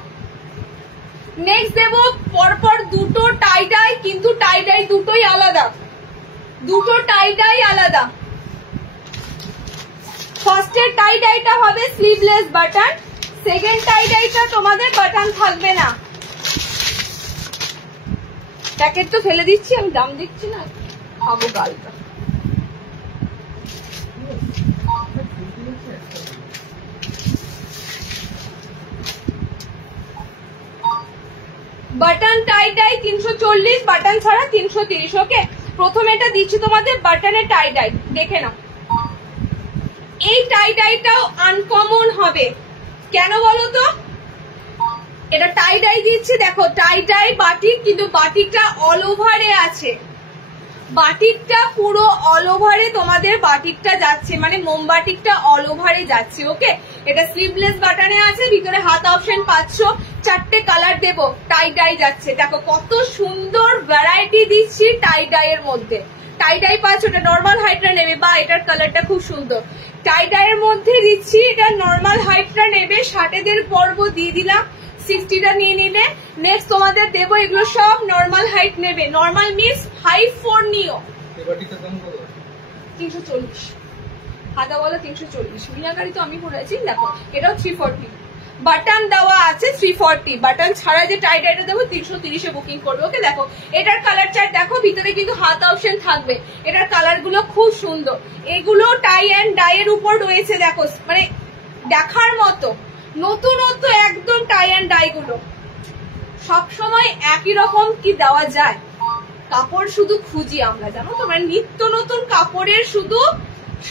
নেক্সট দেবো পরপর 2টো টাই ডাই, কিন্তু টাই ডাই দুটোই আলাদা, 2টো টাই ডাই আলাদা। ফার্স্টের টাই ডাইটা হবে স্লিভলেস বাটন, সেকেন্ড টাই ডাইটা তোমাদের বাটন থাকবে না। প্যাকেট তো ফেলে দিচ্ছি, আমি দাম দিচ্ছি না, খাবো গালটা। বাটন টাই ডাই 340, বাটন ছাড়া 330। ওকে প্রথমে এটা দিচ্ছি তোমাদের বাটনে টাই ডাই, দেখে নাও। এই টাই ডাইটাও আনকমন হবে, কেন বলো তো? এটা টাই ডাই দিচ্ছি, দেখো টাই ডাই বাটিক, কিন্তু বাটিকটা অল ওভারে আছে, বাটিকটা পুরো অল ওভারে তোমাদের বাটিকটা যাচ্ছে, মানে মোমবাটিকটা অল ওভারে যাচ্ছে। ওকে, এটা স্লিভলেস বাটনে আছে, ভিতরে হাত অপশন পাচ্ছ, 4টে কালার দেবো, টাই ডাই যাচ্ছে। দেখো কত সুন্দর ভ্যারাইটি দিচ্ছি টাই ডাই এর মধ্যে। টাই ডাই পাচ্ছ, এটা নর্মাল হাইটটা নেবে, বা এটার কালারটা খুব সুন্দর। টাই ডাই এর মধ্যে দিচ্ছি, এটা নর্মাল হাইটটা নেবে, 60 পর্ব দিয়ে দিলাম, 60টা নিয়ে নিলে। নেক্সট তোমাদের দেবো, এগুলো সব নর্মাল হাইট নেবে, নর্মাল মিন্স 5'4" নিও। 340 হাতা বলো, 340 মিনাকারি তো আমি পড়েছি। দেখো এটাও 340, বাটন দেওয়া আছে 340, বাটন ছাড়া যে টাই ডাইটা দেবো 330-এ বুকিং করবে। ওকে, দেখো এটার কালার চার্ট দেখো, ভিতরে কিন্তু হাত অপশন থাকবে। এটার কালার গুলো খুব সুন্দর, এগুলো টাই অ্যান্ড ডাই এর উপর রয়েছে, দেখো মানে দেখার মতো নতুনত্ব একদম। টাই অ্যান্ড ডাই গুলো সবসময় একই রকম কি দেওয়া যায়? কাপড় শুধু খুঁজি আমরা, জানো তো, মানে নিত্য নতুন কাপড়ের শুধু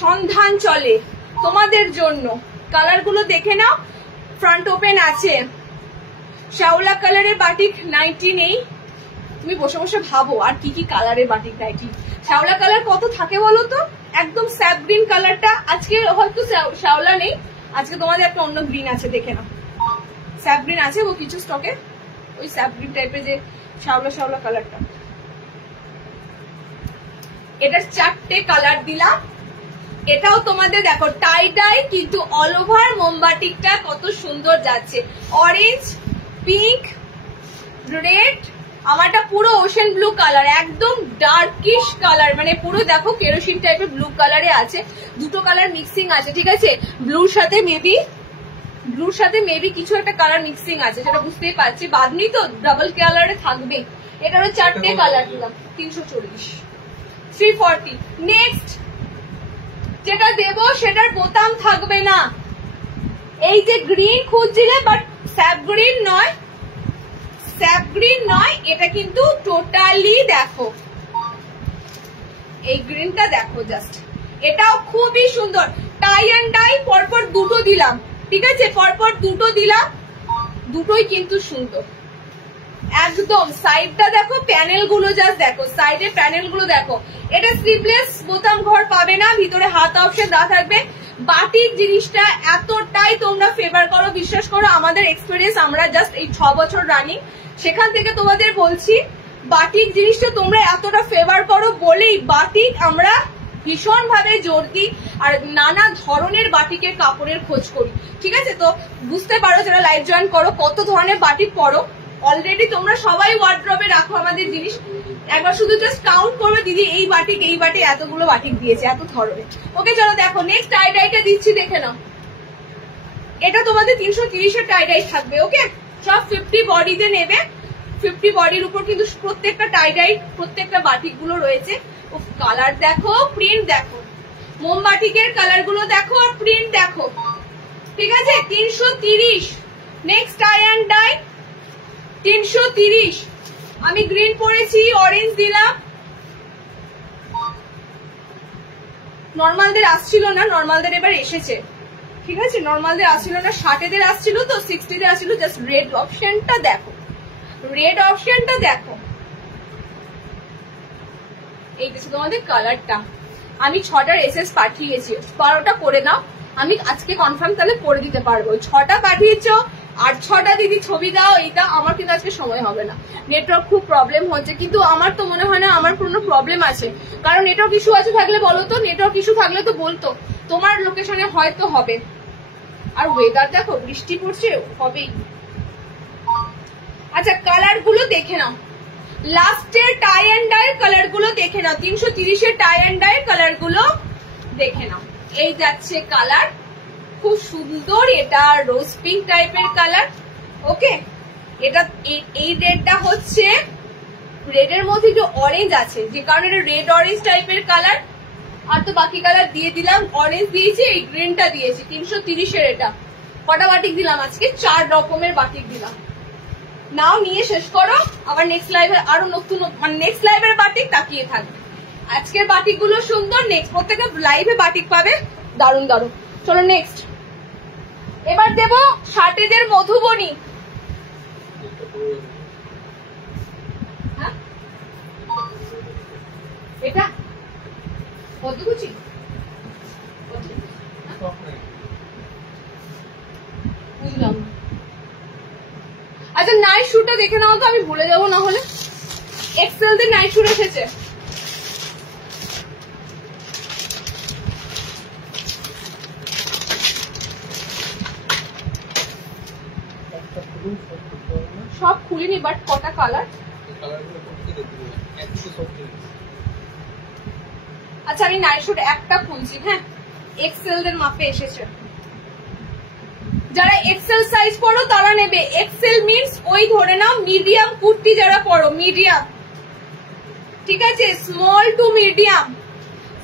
সন্ধান চলে তোমাদের জন্য। কালার গুলো দেখে নাও, ফ্রন্ট ওপেন আছে, শ্যাওলা কালারের বাটিক নাইটি নেই। তুমি বসে বসে ভাবো আর কি কি কালারের বাটিক নাইটি। শ্যাওলা কালার কত থাকে বলো তো? একদম স্যাপ গ্রিন কালারটা, আজকে হয়তো শ্যাওলা নেই, আজকে তোমাদের একটা অন্য গ্রিন আছে, দেখে নাও। স্যাপ গ্রিন আছে ও কিছু স্টকে, ওই স্যাপ গ্রিন টাইপের যে শ্যাওলা শ্যাওলা কালারটা। এটার 4টে কালার দিলাম। এটাও তোমাদের দেখো টাই ডাই, কিন্তু অল ওভার মোমবাটিকটা কত সুন্দর যাচ্ছে। অরেঞ্জ, পিঙ্ক, রেড, আমারটা পুরো ওশেন ব্লু কালার, একদম ডার্কিশ কালার, মানে পুরো দেখো কেরোসিন টাইপের ব্লু কালারে আছে। দুটো কালার মিক্সিং আছে, ঠিক আছে, ব্লুর সাথে মেবি কিছু একটা কালার মিক্সিং আছে, সেটা বুঝতেই পারছি। বাদনি তো ডাবল কালারে থাকবে। এটারও 4টে কালার দিলাম, 340, 340। নেক্সট যেটা দেবো সেটার বোতাম থাকবে না। এই যে গ্রিন খুঁজছিলে, বাট স্যাপ গ্রিন নয়, স্যাপ গ্রিন নয়, এটা কিন্তু টোটালি দেখো, এই গ্রিনটা দেখো জাস্ট, এটাও খুবই সুন্দর। টাই অ্যান্ড ডাই পরপর দুটো দিলাম, ঠিক আছে, পরপর দুটো দিলাম, দুটোই কিন্তু সুন্দর একদম। সাইডটা দেখো, প্যানেল গুলো জাস্ট দেখো, সাইডের প্যানেল গুলো দেখো। এটা স্লিভলেস, বোতাম ঘর পাবে না, ভিতরে হাত অপশন দেওয়া থাকবে। বাটিক জিনিসটা এতটাই তোমরা ফেভার করো, বিশ্বাস করো, আমাদের এক্সপিরিয়েন্স, আমরা জাস্ট এই 6 বছর রানিং, সেখান থেকে তোমাদের বলছি, বাটিক জিনিসটা তোমরা এতটা ফেভার করো বলেই বাটিক আমরা ভীষণ ভাবে জোর দিই, আর নানা ধরনের বাটিকের কাপড়ের খোঁজ করি, ঠিক আছে। তো বুঝতে পারো যারা লাইভ জয়েন করো কত ধরনের বাটিক পরো। অলরেডি তোমরা সবাই ওয়ার্ড্রবে রাখো আমাদের জিনিস, একবার শুধু জাস্ট কাউন্ট করবে, দিদি এই বাটিক এতগুলো বাটিক দিয়েছে, এত ধরনের। ওকে চলো দেখো, নেক্সট টাই ডাইটা দিচ্ছি, দেখে নাও। এটা তোমাদের 330-এর টাই ডাই থাকবে। ওকে, সব 50 বডিতে নেবে, 50 বডির উপর কিন্তু প্রত্যেকটা টাই ডাই, প্রত্যেকটা বাটিক গুলো রয়েছে। ও কালার দেখো, প্রিন্ট দেখো, মোমবাটিকের কালার গুলো দেখো, আর প্রিন্ট দেখো, ঠিক আছে। 330। Next tie and dye 330। আমি গ্রিন পরেছি, অরেঞ্জ দিলাম। নর্মালদের আসছিল না, নর্মালদের এবার এসেছে, ঠিক আছে, নর্মালদের আসছিল না, 60-দের আসছিল তো, 60-তে আসছিল। জাস্ট রেড অপশনটা দেখো, রেড অপশনটা দেখো, এই তোমাদের কালারটা। আমি 6টার এসএস পাঠিয়েছি, 12টা করে দাও, আমি আজকে কনফার্ম তাহলে করে দিতে পারবো। 6টা পাঠিয়েছো, আর 6টা দিদি ছবি দাও, এইটা আমার কিন্তু আজকে সময় হবে না, নেটওয়ার্ক খুব প্রবলেম হচ্ছে। কিন্তু আমার তো মনে হয় না আমার কোনো প্রবলেম আছে, কারণ নেটওয়ার্ক ইস্যু আছে থাকলে বলো তো, নেটওয়ার্ক ইস্যু থাকলে তো বলতো, তোমার লোকেশনে হয়তো হবে। আর ওয়েদার দেখো, বৃষ্টি পড়ছে, হবেই। আচ্ছা কালার গুলো দেখে নাও, লাস্টের টাই অ্যান্ড ডাই কালার গুলো দেখে নাও, 330-এর টাই অ্যান্ড ডাই কালার গুলো দেখে নাও। এই যাচ্ছে কালার, খুব সুন্দর, এটা রোজ পিঙ্ক টাইপের কালার। ওকে, এটা এই রেডটা হচ্ছে, রেডের মধ্যে একটু অরেঞ্জ আছে, যে কারণে এটা রেড অরেঞ্জ টাইপের কালার। আর তো বাকি কালার দিয়ে দিলাম, অরেঞ্জ দিয়েছি, এই গ্রিনটা দিয়েছি। 330-এর এটা কটা বাটিক দিলাম আজকে? 4 রকমের বাটিক দিলাম। নাও নিয়ে শেষ করো, আবার নেক্সট লাইভের আরো নতুন, মানে নেক্সট লাইভের বাটিক তাকিয়ে থাকবে। আজকের বাটিক গুলো সুন্দর। নেক্সট প্রত্যেকটা লাইভে বাটিক পাবে, দারুন দারুন। চলো নেক্সট, এবার দেব শার্টেদের মধুবনী। হ্যাঁ এটা পদ্মকুচি বুঝলাম। আচ্ছা নাইট শুটটা দেখে নাও তো, আমি ভুলে যাবো না হলে। এক্সেল দের নাইট শুট এসেছে। সব খুলিনি, বাট কটা কালার। আচ্ছা আমি নাইট শুট একটা খুলছি। হ্যাঁ এক্সেল দের মাপে এসেছে। যারা এক্সেল সাইজ পড়ো তারা নেবে। এক্সেল মিন্স ওই ধরে নাও মিডিয়াম কুর্তি যারা পড়ো, মিডিয়াম, ঠিক আছে। Small to medium,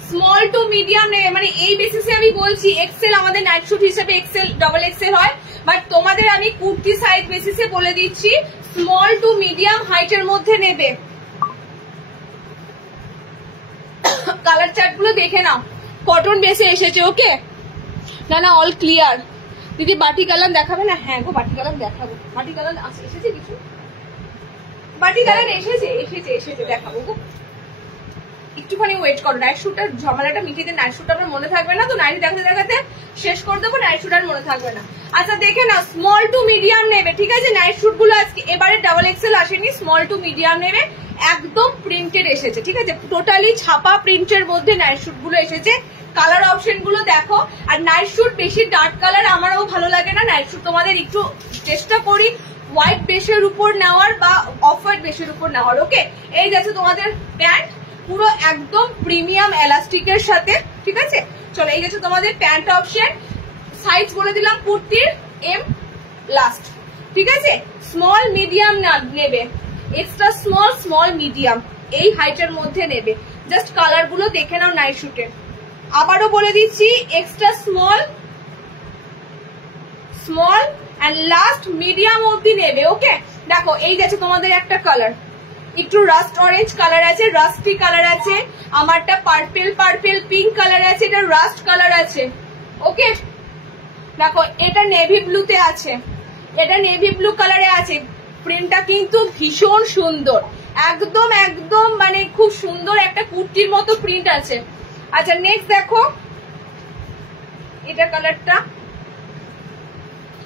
small to medium নেবে, মানে এই বেসিসে আমি বলছি। এক্সেল আমাদের নাইট শুট হিসেবে এক্সেল ডবল এক্সেল হয়, বাট তোমাদের আমি কুর্তি সাইজ বেসিসে বলে দিচ্ছি স্মল টু মিডিয়াম হাইটের মধ্যে নেবে। কালার চার্ট গুলো দেখে নাও, কটন বেসে এসেছে। ওকে না না অল ক্লিয়ার। দিদি বাটি কালার দেখাবে না? হ্যাঁ গো বাটি কালার দেখাবো। বাটি কালার এসেছে কিছু, বাটি কালার এসেছে এসেছে এসেছে দেখাবো গো। একটুখানি ওয়েট করো, নাইট শুটটার ঝামেলাটা মিটিয়ে নাইট শুটটা আমার মনে থাকবে না, তো নাইট দেখাতে দেখাতে শেষ করে দেবো, নাইট শুট আর মনে থাকবে না। আচ্ছা দেখে না, স্মল টু মিডিয়াম নেবে, ঠিক আছে। নাইট শুট গুলো আজকে এবারে ডাবল এক্সেল আসেনি, স্মল টু মিডিয়াম নেবে। একদম প্রিন্টেড এসেছে, ঠিক আছে। টোটালি ছাপা প্রিন্টের মধ্যে নাইট শুট গুলো এসেছে। কালার অপশন গুলো দেখো। আর নাইট শুট বেশি ডার্ক কালার আমারও ভালো লাগে না। নাইট শুট তোমাদের একটু চেষ্টা করি হোয়াইট বেসের উপর নেওয়ার বা অফ হোয়াইট বেসের উপর নেওয়ার। ওকে এই যাচ্ছে তোমাদের প্যান্ট, পুরো একদম প্রিমিয়াম এলাস্টিকের সাথে, ঠিক আছে। চলো এই যাচ্ছে তোমাদের প্যান্ট অপশন। সাইজ বলে দিলাম কুর্তির এম লাস্ট, ঠিক আছে। স্মল মিডিয়াম নেবে, এক্সট্রা স্মল, স্মল মিডিয়াম, এই হাইটের মধ্যে নেবে। জাস্ট কালার গুলো দেখে নাও নাইট শুটের। আবারও বলে দিচ্ছি extra small, small and last medium অবধি নেবে। ওকে দেখো এই যাচ্ছে তোমাদের একটা কালার, একটু রাস্ট অরেঞ্জ কালার আছে, রাস্টি কালার আছে, আমারটা পার্পেল পার্পেল পিঙ্ক কালার আছে, এটা রাস্ট কালার আছে। ওকে দেখো এটা নেভি ব্লুতে আছে, এটা নেভি ব্লু কালারে আছে। প্রিন্টটা কিন্তু ভীষণ সুন্দর, একদম একদম মানে খুব সুন্দর একটা কুর্তির মতো প্রিন্ট আছে। আচ্ছা নেক্সট দেখো এটা কালারটা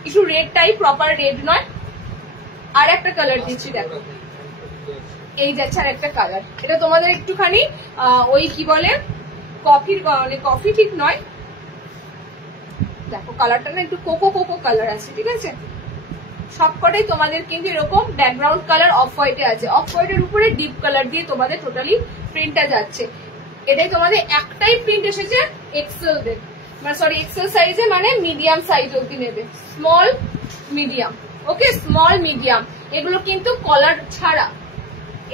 একটু রেড টাইপ, প্রপার রেড নয়। আর একটা কালার দিচ্ছি দেখো, এই যাচ্ছে আর একটা কালার। এটা তোমাদের একটুখানি ওই কি বলে কফির, মানে কফি ঠিক নয়, দেখো কালারটা না একটু কোকো কোকো কালার আছে, ঠিক আছে। সবকটাই তোমাদের কিন্তু এরকম ব্যাকগ্রাউন্ড কালার অফ হোয়াইটে আছে, অফ হোয়াইটের উপরে ডিপ কালার দিয়ে তোমাদের টোটালি প্রিন্টটা যাচ্ছে। এটাই তোমাদের একটাই প্রিন্ট এসেছে এক্সেল দের, মানে সরি এক্সেল সাইজে, মানে মিডিয়াম সাইজ অব্দি নেবে, স্মল মিডিয়াম। ওকে স্মল মিডিয়াম, এগুলো কিন্তু কলার ছাড়া।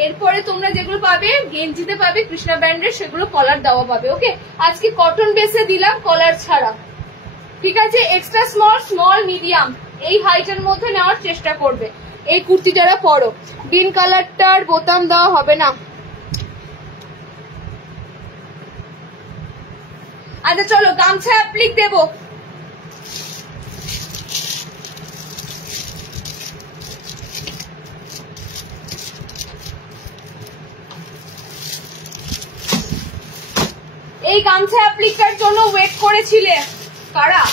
এরপরে তোমরা যেগুলো পাবে গেঞ্জিতে পাবে কৃষ্ণা ব্র্যান্ডের, সেগুলো কলার দেওয়া পাবে। ওকে আজকে কটন বেসে দিলাম কলার ছাড়া, ঠিক আছে। এক্সট্রা স্মল, স্মল মিডিয়াম এই হাইটের মধ্যে নেওয়ার চেষ্টা করবে। এই কুর্তি যারা পরো, গ্রিন কালারটার বোতাম দেওয়া হবে না। আচ্ছা চলো গামছা অ্যাপ্লিক দেবো। এই গামছা অ্যাপ্লিকার জন্য ওয়েট করেছিলে কারা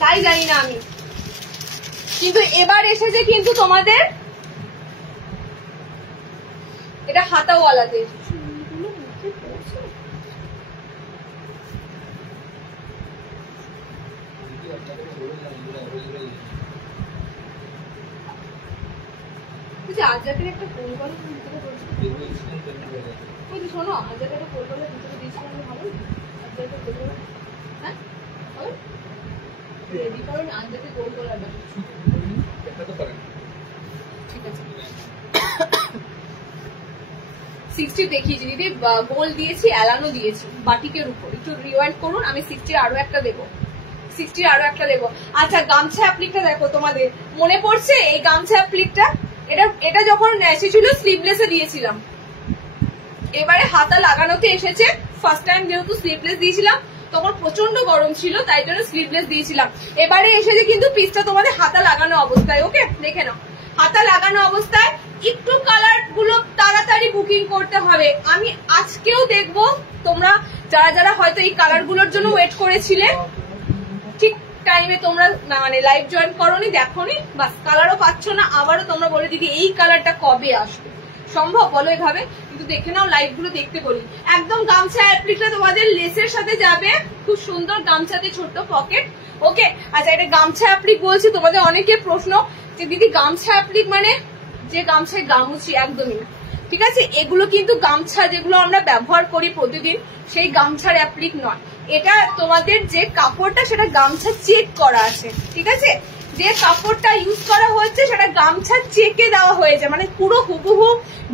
তাই জানি না আমি, কিন্তু এবার এসেছে কিন্তু তোমাদের এটা হাতাওয়ালাদের। আজাকের একটা গোল গলা ভিতরে বলছি, শোনো আজাকের একটা গোল গলা ভিতরে দিয়েছিলাম ভালো, আজাকের গোল গলা, হ্যাঁ রেডি করো না, আজাকের গোল গলাটা ঠিক আছে। 60 দেখিয়েছি দিদি, গোল দিয়েছি, এলানো দিয়েছি বাটিকের উপর। একটু রিওয়াইন্ড করুন, আমি 60 আরো একটা দেবো, 60 আরো একটা দেবো। আচ্ছা গামছা অ্যাপ্লিকটা দেখো, তোমাদের মনে পড়ছে এই গামছা অ্যাপ্লিকটা? এটা যখন এসেছিল স্লিভলেসে দিয়েছিলাম, এবারে হাতা লাগানোতে এসেছে। ফার্স্ট টাইম যেহেতু স্লিভলেস দিয়েছিলাম তখন প্রচন্ড গরম ছিল, তাই জন্য স্লিভলেস দিয়েছিলাম। এবারে এসেছে কিন্তু পিসটা তোমাদের হাতা লাগানো অবস্থায়। ওকে, দেখে নাও হাতা লাগানো অবস্থায়। একটু কালার গুলো তাড়াতাড়ি বুকিং করতে হবে। আমি আজকেও দেখবো তোমরা যারা যারা হয়তো এই কালার গুলোর জন্য ওয়েট করেছিলে, ঠিক টাইমে তোমরা মানে লাইভ জয়েন করোনি, দেখোনি, বাস কালারও পাচ্ছ না, আবারও তোমরা বলে দিদি এই কালারটা কবে আসবে। সম্ভব বলো এভাবে? কিন্তু দেখে নাও, লাইভ গুলো দেখতে বলি। একদম গামছা অ্যাপ্লিকটা তোমাদের লেসের সাথে যাবে, খুব সুন্দর গামছাতে ছোট্ট পকেট। ওকে, আচ্ছা এটা গামছা অ্যাপ্লিক বলছি। তোমাদের অনেকে প্রশ্ন যে দিদি গামছা অ্যাপ্লিক মানে যে গামছায় গামুছি, একদমই না, ঠিক আছে? এগুলো কিন্তু গামছা যেগুলো আমরা ব্যবহার করি প্রতিদিন সেই গামছার অ্যাপ্লিক নয়। এটা তোমাদের যে কাপড়টা সেটা গামছা চেক করা আছে, ঠিক আছে? যে কাপড়টা ইউজ করা হচ্ছে সেটা গামছার চেকে দেওয়া হয়েছে, মানে পুরো হুবহু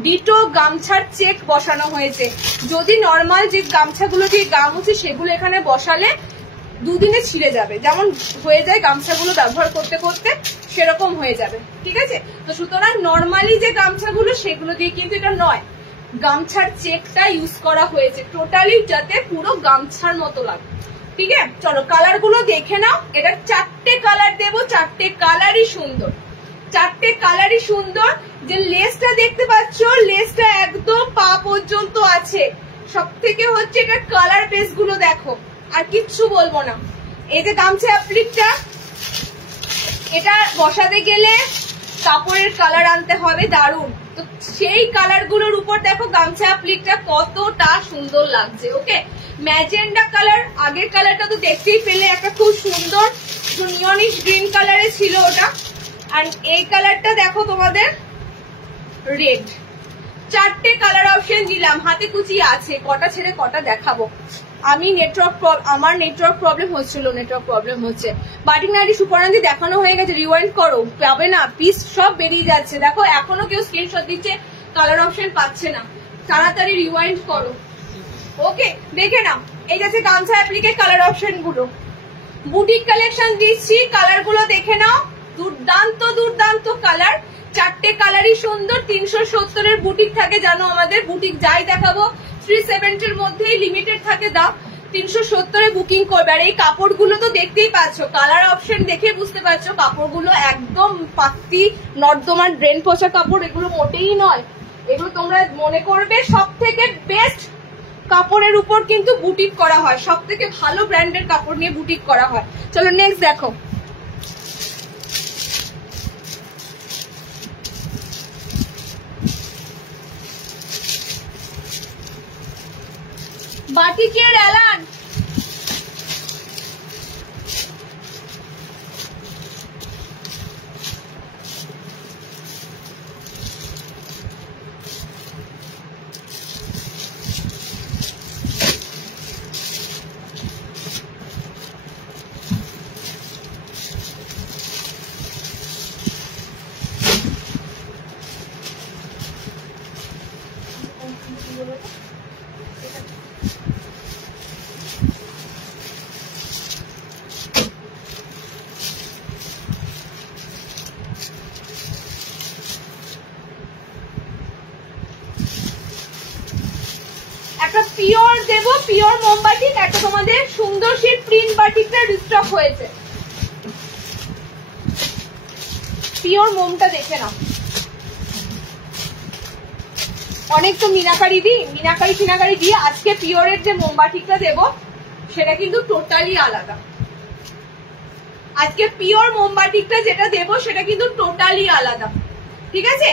ডিটো গামছার চেক বসানো হয়েছে। যদি নর্মাল যে গামছাগুলো দিয়ে গামুছি সেগুলো এখানে বসালে দুদিনে ছিঁড়ে যাবে, যেমন হয়ে যায় গামছাগুলো ব্যবহার করতে করতে সেরকম হয়ে যাবে, ঠিক আছে? তো সুতরাং নর্মালি যে গামছাগুলো সেগুলো দিয়ে কিন্তু এটা নয়, গামছার চেকটা ইউজ করা হয়েছে টোটালি, যাতে পুরো গামছার মতো লাগে। ঠিক আছে, চলো কালার গুলো দেখে নাও। এটা 4টে কালার দেবো, 4টে কালারই সুন্দর, 4টে কালারই সুন্দর। যে লেসটা দেখতে পাচ্ছ, লেসটা একদম পা পর্যন্ত আছে। সব থেকে হচ্ছে এটা কালার বেস গুলো দেখো, আর কিচ্ছু বলবো না। এই যে গামছা অ্যাপ্লিকটা, এটা বসাতে গেলে কাপড়ের কালার আনতে হবে দারুণ। তো সেই কালার গুলোর উপর দেখো গামছা অ্যাপ্লিকটা কতটা সুন্দর লাগছে। ওকে, ম্যাজেন্ডা কালার, আগের কালারটা তো দেখতেই পেলে, একটা খুব সুন্দর নিয়নিশ গ্রিন কালারে ছিল ওটা। আর এই কালারটা দেখো তোমাদের রেড। 4টে কালার অপশন দিলাম, হাতে কুচি আছে, কটা ছেড়ে কটা দেখাবো। আমি আমার নেটওয়ার্ক প্রবলেম হচ্ছে। বাটিক নাইটি সুপর্ণাদি দেখানো হয়ে গেছে, রিওয়াইন্ড করো, পাবে না, পিস সব বেরিয়ে যাচ্ছে। দেখো এখনো কেউ স্ক্রিনশট দিচ্ছে, কালার অপশন পাচ্ছে না, তাড়াতাড়ি রিওয়াইন্ড করো। ওকে, দেখে নাও, এই যাচ্ছে গামছা অ্যাপ্লিকের কালার অপশন গুলো। বুটিক কালেকশন দিচ্ছি, কালার গুলো দেখে নাও, দুর্দান্ত দুর্দান্ত কালার। 4টে কালারই সুন্দর। 370 বুটিক থাকে, জানো আমাদের বুটিক যাই দেখাবো 370 মধ্যেই লিমিটেড থাকে দাম। 370 বুকিং করবে। আর এই কাপড়গুলো তো দেখতেই পাচ্ছ, কালার অপশন দেখে বুঝতে পারছো কাপড়গুলো একদম পাত্তি নর্দমার ড্রেন পোষা কাপড়, এগুলো মোটেই নয়। এগুলো তোমরা মনে করবে সব থেকে বেস্ট কাপড়ের উপর কিন্তু বুটিক করা হয়, সব থেকে ভালো ব্র্যান্ডের কাপড় নিয়ে বুটিক করা হয়। চলো নেক্সট দেখো। বাটিকের এলান, একটা পিওর দেবো, পিওর মোম বাটিক। একটা তোমাদের সুন্দর সেই প্রিন্ট বাটিকটা রিস্টক হয়েছে, পিওর মোমটা দেখে নাও। অনেক তো মিনাকারি দিয়ে, আজকে পিওরের যে মোমবাটিকটা দেবো সেটা কিন্তু টোটালি আলাদা। আজকে পিওর মোমবাটিকটা যেটা দেবো সেটা কিন্তু টোটালি আলাদা, ঠিক আছে?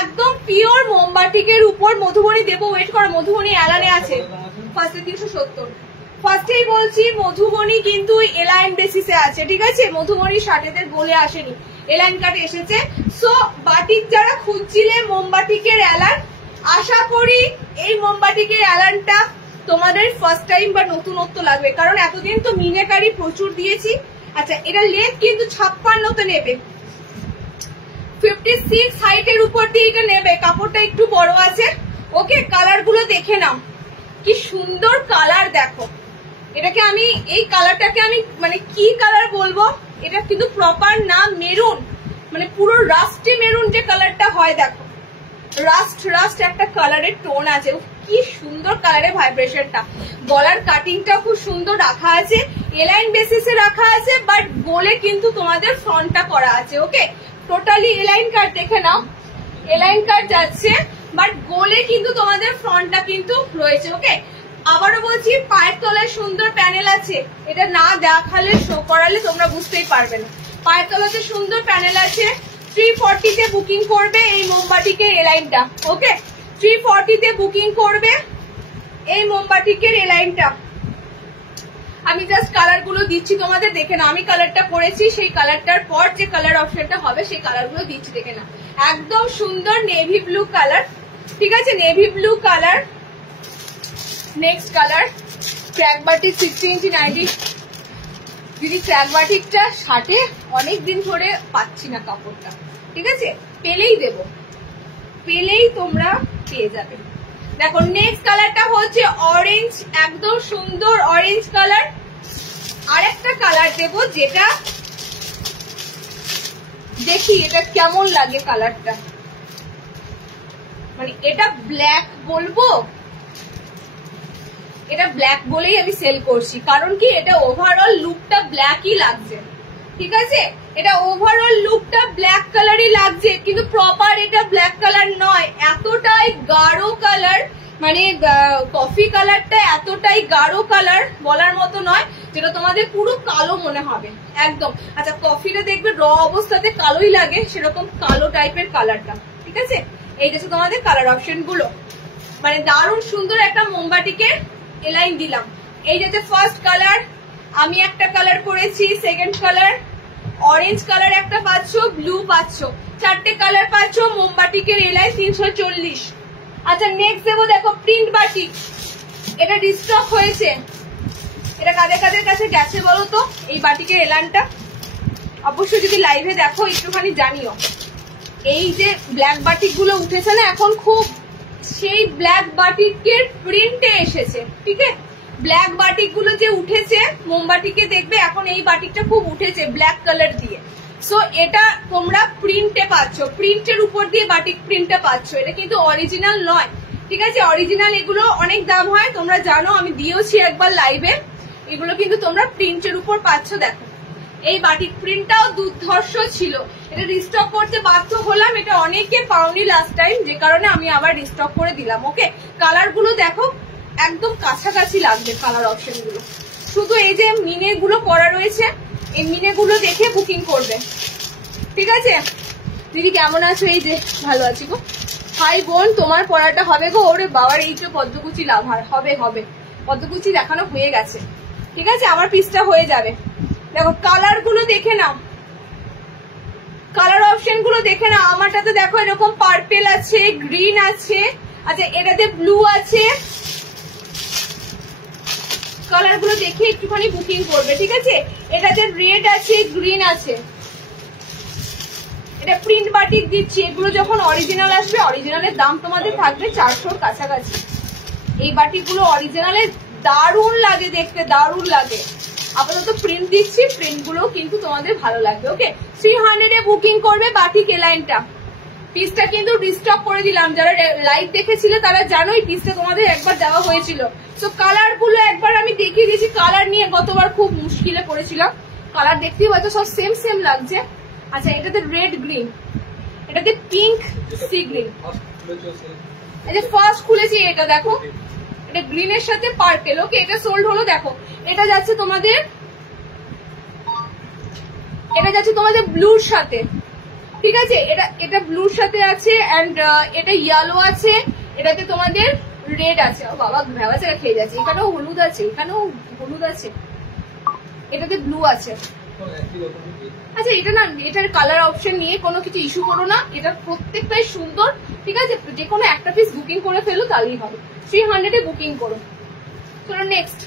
একদম পিওর মোমবাটিকের উপর মধুবনী দেবো। ওয়েট করো, মধুবনী এলানে আছে ফার্স্টে 370। ফার্স্টেই বলছি মধুবনী কিন্তু এলাইন বেসিসে আছে, ঠিক আছে? মধুবনী শার্টেদের বলে আসেনি, এলাইন কাট এসেছে। সো বাটিক যারা খুঁজছিলে মোমবাটিকের এলান, আশা করি এই মোমবাটিকের এলানটা তোমাদের ফার্স্ট টাইম বা নতুনত্ব লাগবে, কারণ এতদিন তো মিনাকারি প্রচুর দিয়েছি। আচ্ছা, এটা লেন্থ কিন্তু 56তে নেবে, 56 হাইটের উপর দিয়ে এটা নেবে, কাপড়টা একটু বড় আছে। ওকে, কালার গুলো দেখে নাও, কি সুন্দর কালার দেখো। এটাকে আমি, এই কালারটাকে আমি মানে কি কালার বলবো, এটা কিন্তু প্রপার নাম মেরুন, মানে পুরো রাস্টি মেরুন যে কালারটা হয়, দেখো রাস্ট একটা কালারের টোন আছে, কি সুন্দর কালারে ভাইব্রেশনটা, গলার কাটিংটা খুব সুন্দর রাখা আছে, এলাইন বেসিসে রাখা আছে, বাট গোলে কিন্তু তোমাদের ফ্রন্টটা করা আছে। ওকে, টোটালি এলাইন কাট দেখে নাও, এলাইন কাট যাচ্ছে, বাট গোলে কিন্তু তোমাদের ফ্রন্টটা কিন্তু রয়েছে। ওকে, আবারও বলছি পায়ের তলায় সুন্দর প্যানেল আছে, এটা না দেখালে শো করালে তোমরা বুঝতেই পারবে না। পায়ের তলাতে সুন্দর প্যানেল আছে। 340 তে বুকিং করবে এই মোমবাটিকের এলাইনটা। ওকে, 340 তে বুকিং করবে এই মোমবাটিকের এলাইনটা। আমি জাস্ট কালার গুলো দিচ্ছি তোমাদের, দেখে না আমি কালারটা করেছি, সেই কালারটার পর যে কালার অপশনটা হবে সেই কালার গুলো দিচ্ছি, দেখে না। একদম সুন্দর নেভি ব্লু কালার, ঠিক আছে, navy blue colour. Next colour crack batik 60 ইঞ্চি নাইটি। যদি ক্র্যাক বাটিকটা শার্টে অনেকদিন ধরে পাচ্ছি না কাপড়টা, ঠিক আছে, পেলেই দেবো, পেলেই তোমরা পেয়ে যাবে। দেখো নেক্সট কালারটা হচ্ছে অরেঞ্জ, একদম সুন্দর অরেঞ্জ কালার। আরেকটা কালার দেবো যেটা দেখি এটা কেমন লাগে কালারটা, মানে এটা ব্ল্যাক বলবো, এটা ব্ল্যাক বলেই আমি সেল করছি, কারণ কি এটা ওভারঅল লুকটা ব্ল্যাকই লাগছে, ঠিক আছে, এটা ওভারঅল লুকটা ব্ল্যাক কালারই লাগছে, কিন্তু প্রপার এটা ব্ল্যাক কালার নয়, এতটাই গাঢ় কালার, মানে কফি কালারটা এতটাই গাঢ় কালার বলার মতো নয়, যেটা তোমাদের পুরো কালো মনে হবে একদম। আচ্ছা, কফিটা দেখবে র অবস্থাতে কালোই লাগে, সেরকম কালো টাইপের কালারটা, ঠিক আছে। এইটা হচ্ছে তোমাদের কালার অপশন গুলো, মানে দারুণ সুন্দর একটা মোমবাটিকে এলাইন দিলাম। এই যে ফার্স্ট কালার, আমি একটা কালার করেছি, সেকেন্ড কালার অরেঞ্জ কালার একটা পাচ্ছ, ব্লু পাচ্ছ, 4টে কালার পাচ্ছ মোমবাটিকের এলাইন 340। আচ্ছা নেক্সট দেবো, দেখো প্রিন্ট বাটিক, এটা ডিস্টক হয়েছে, এটা কাদের কাদের কাছে গেছে বলো তো এই বাটিকের এলানটা, অবশ্যই যদি লাইভে দেখো একটুখানি জানিও। এই যে ব্ল্যাক বাটিক গুলো উঠেছে না এখন খুব, সেই ব্ল্যাক বাটিকের প্রিন্টে এসেছে, ঠিক আছে, ব্ল্যাক বাটিক গুলো যে উঠেছে মোমবাটিকে দেখবে এখন এই বাটিকটা খুব উঠেছে ব্ল্যাক কালার দিয়ে, সো এটা তোমরা প্রিন্টে পাচ্ছ, প্রিন্টের উপর দিয়ে বাটিক প্রিন্টটা পাচ্ছ, এটা কিন্তু অরিজিনাল নয়, ঠিক আছে, অরিজিনাল এগুলো অনেক দাম হয় তোমরা জানো, আমি দিয়েওছি একবার লাইভে, এগুলো কিন্তু তোমরা প্রিন্টের উপর পাচ্ছ। দেখো এই বাটিক প্রিন্টটাও দুর্ধর্ষ ছিল, এটা রিস্টক করতে বাধ্য হলাম, এটা অনেকে পাওনি লাস্ট টাইম, যে কারণে আমি আবার রিস্টক করে দিলাম। ওকে, কালার গুলো দেখো একদম কাছাকাছি লাগবে কালার অপশন গুলো, শুধু এই যে মিনে গুলো করা রয়েছে, এই মিনে গুলো দেখে বুকিং করবে, ঠিক আছে। দিদি কেমন আছো? এই যে ভালো আছি গো। হাই বোন, তোমার পড়াটা হবে গো? ওরে বাবার, এই যে পদ্মকুচি লাভার, হবে হবে, পদ্মকুচি দেখানো হয়ে গেছে, ঠিক আছে, আমার পিসটা হয়ে যাবে। দেখো কালার গুলো দেখে নাও, কালার অপশন গুলো দেখে নাও, আমারটাতে দেখো এরকম পার্পেল আছে, গ্রিন আছে, আচ্ছা এটাতে ব্লু আছে, কালার গুলো দেখে একটুখানি বুকিং করবে, ঠিক আছে। এটাতে রেড আছে, গ্রিন আছে, এটা প্রিন্ট বাটিক দিচ্ছি, এগুলো যখন অরিজিনাল আসবে অরিজিনালের দাম তোমাদের থাকবে 400-র কাছাকাছি। এই বাটিক গুলো অরিজিনালে দারুণ লাগে দেখতে, দারুণ লাগে। আপাতত প্রিন্ট দিচ্ছি, প্রিন্ট গুলো কিন্তু তোমাদের ভালো লাগবে। ওকে, 300 এ বুকিং করবে বাটিক এলাইনটা। পিসটা কিন্তু রিস্টক করে দিলাম, যারা লাইভ দেখেছিলে তারা জানো এই পিসটা তোমাদের একবার দেওয়া হয়েছিল। তো কালার গুলো একবার আমি দেখিয়ে দিয়েছি, কালার নিয়ে গতবার খুব মুশকিলে পড়েছিলাম, কালার দেখতেই হয়তো সব সেম সেম লাগছে। আচ্ছা এটাতে রেড গ্রিন, এটাতে পিঙ্ক সি গ্রিন, এই যে ফার্স্ট খুলেছি এটা দেখো, এটা গ্রিনের সাথে পার্পেল। ওকে, এটা সোল্ড হলো, দেখো এটা যাচ্ছে তোমাদের, এটা যাচ্ছে তোমাদের ব্লুর সাথে, ঠিক আছে, এটা ব্লুর সাথে আছে, এন্ড এটা ইয়েলো আছে, এটাতে তোমাদের রেড আছে, ও বাবা ভেবা জায়গা খেয়ে যাচ্ছে, এখানেও হলুদ আছে, এখানেও হলুদ আছে, এটাতে ব্লু আছে। আচ্ছা এটা না, এটার কালার অপশন নিয়ে কোনো কিছু ইস্যু করো না, এটা প্রত্যেকটাই সুন্দর, ঠিক আছে, যে কোনো একটা পিস বুকিং করে ফেলো তাহলেই হবে। 300 এ বুকিং করো। চলো নেক্সট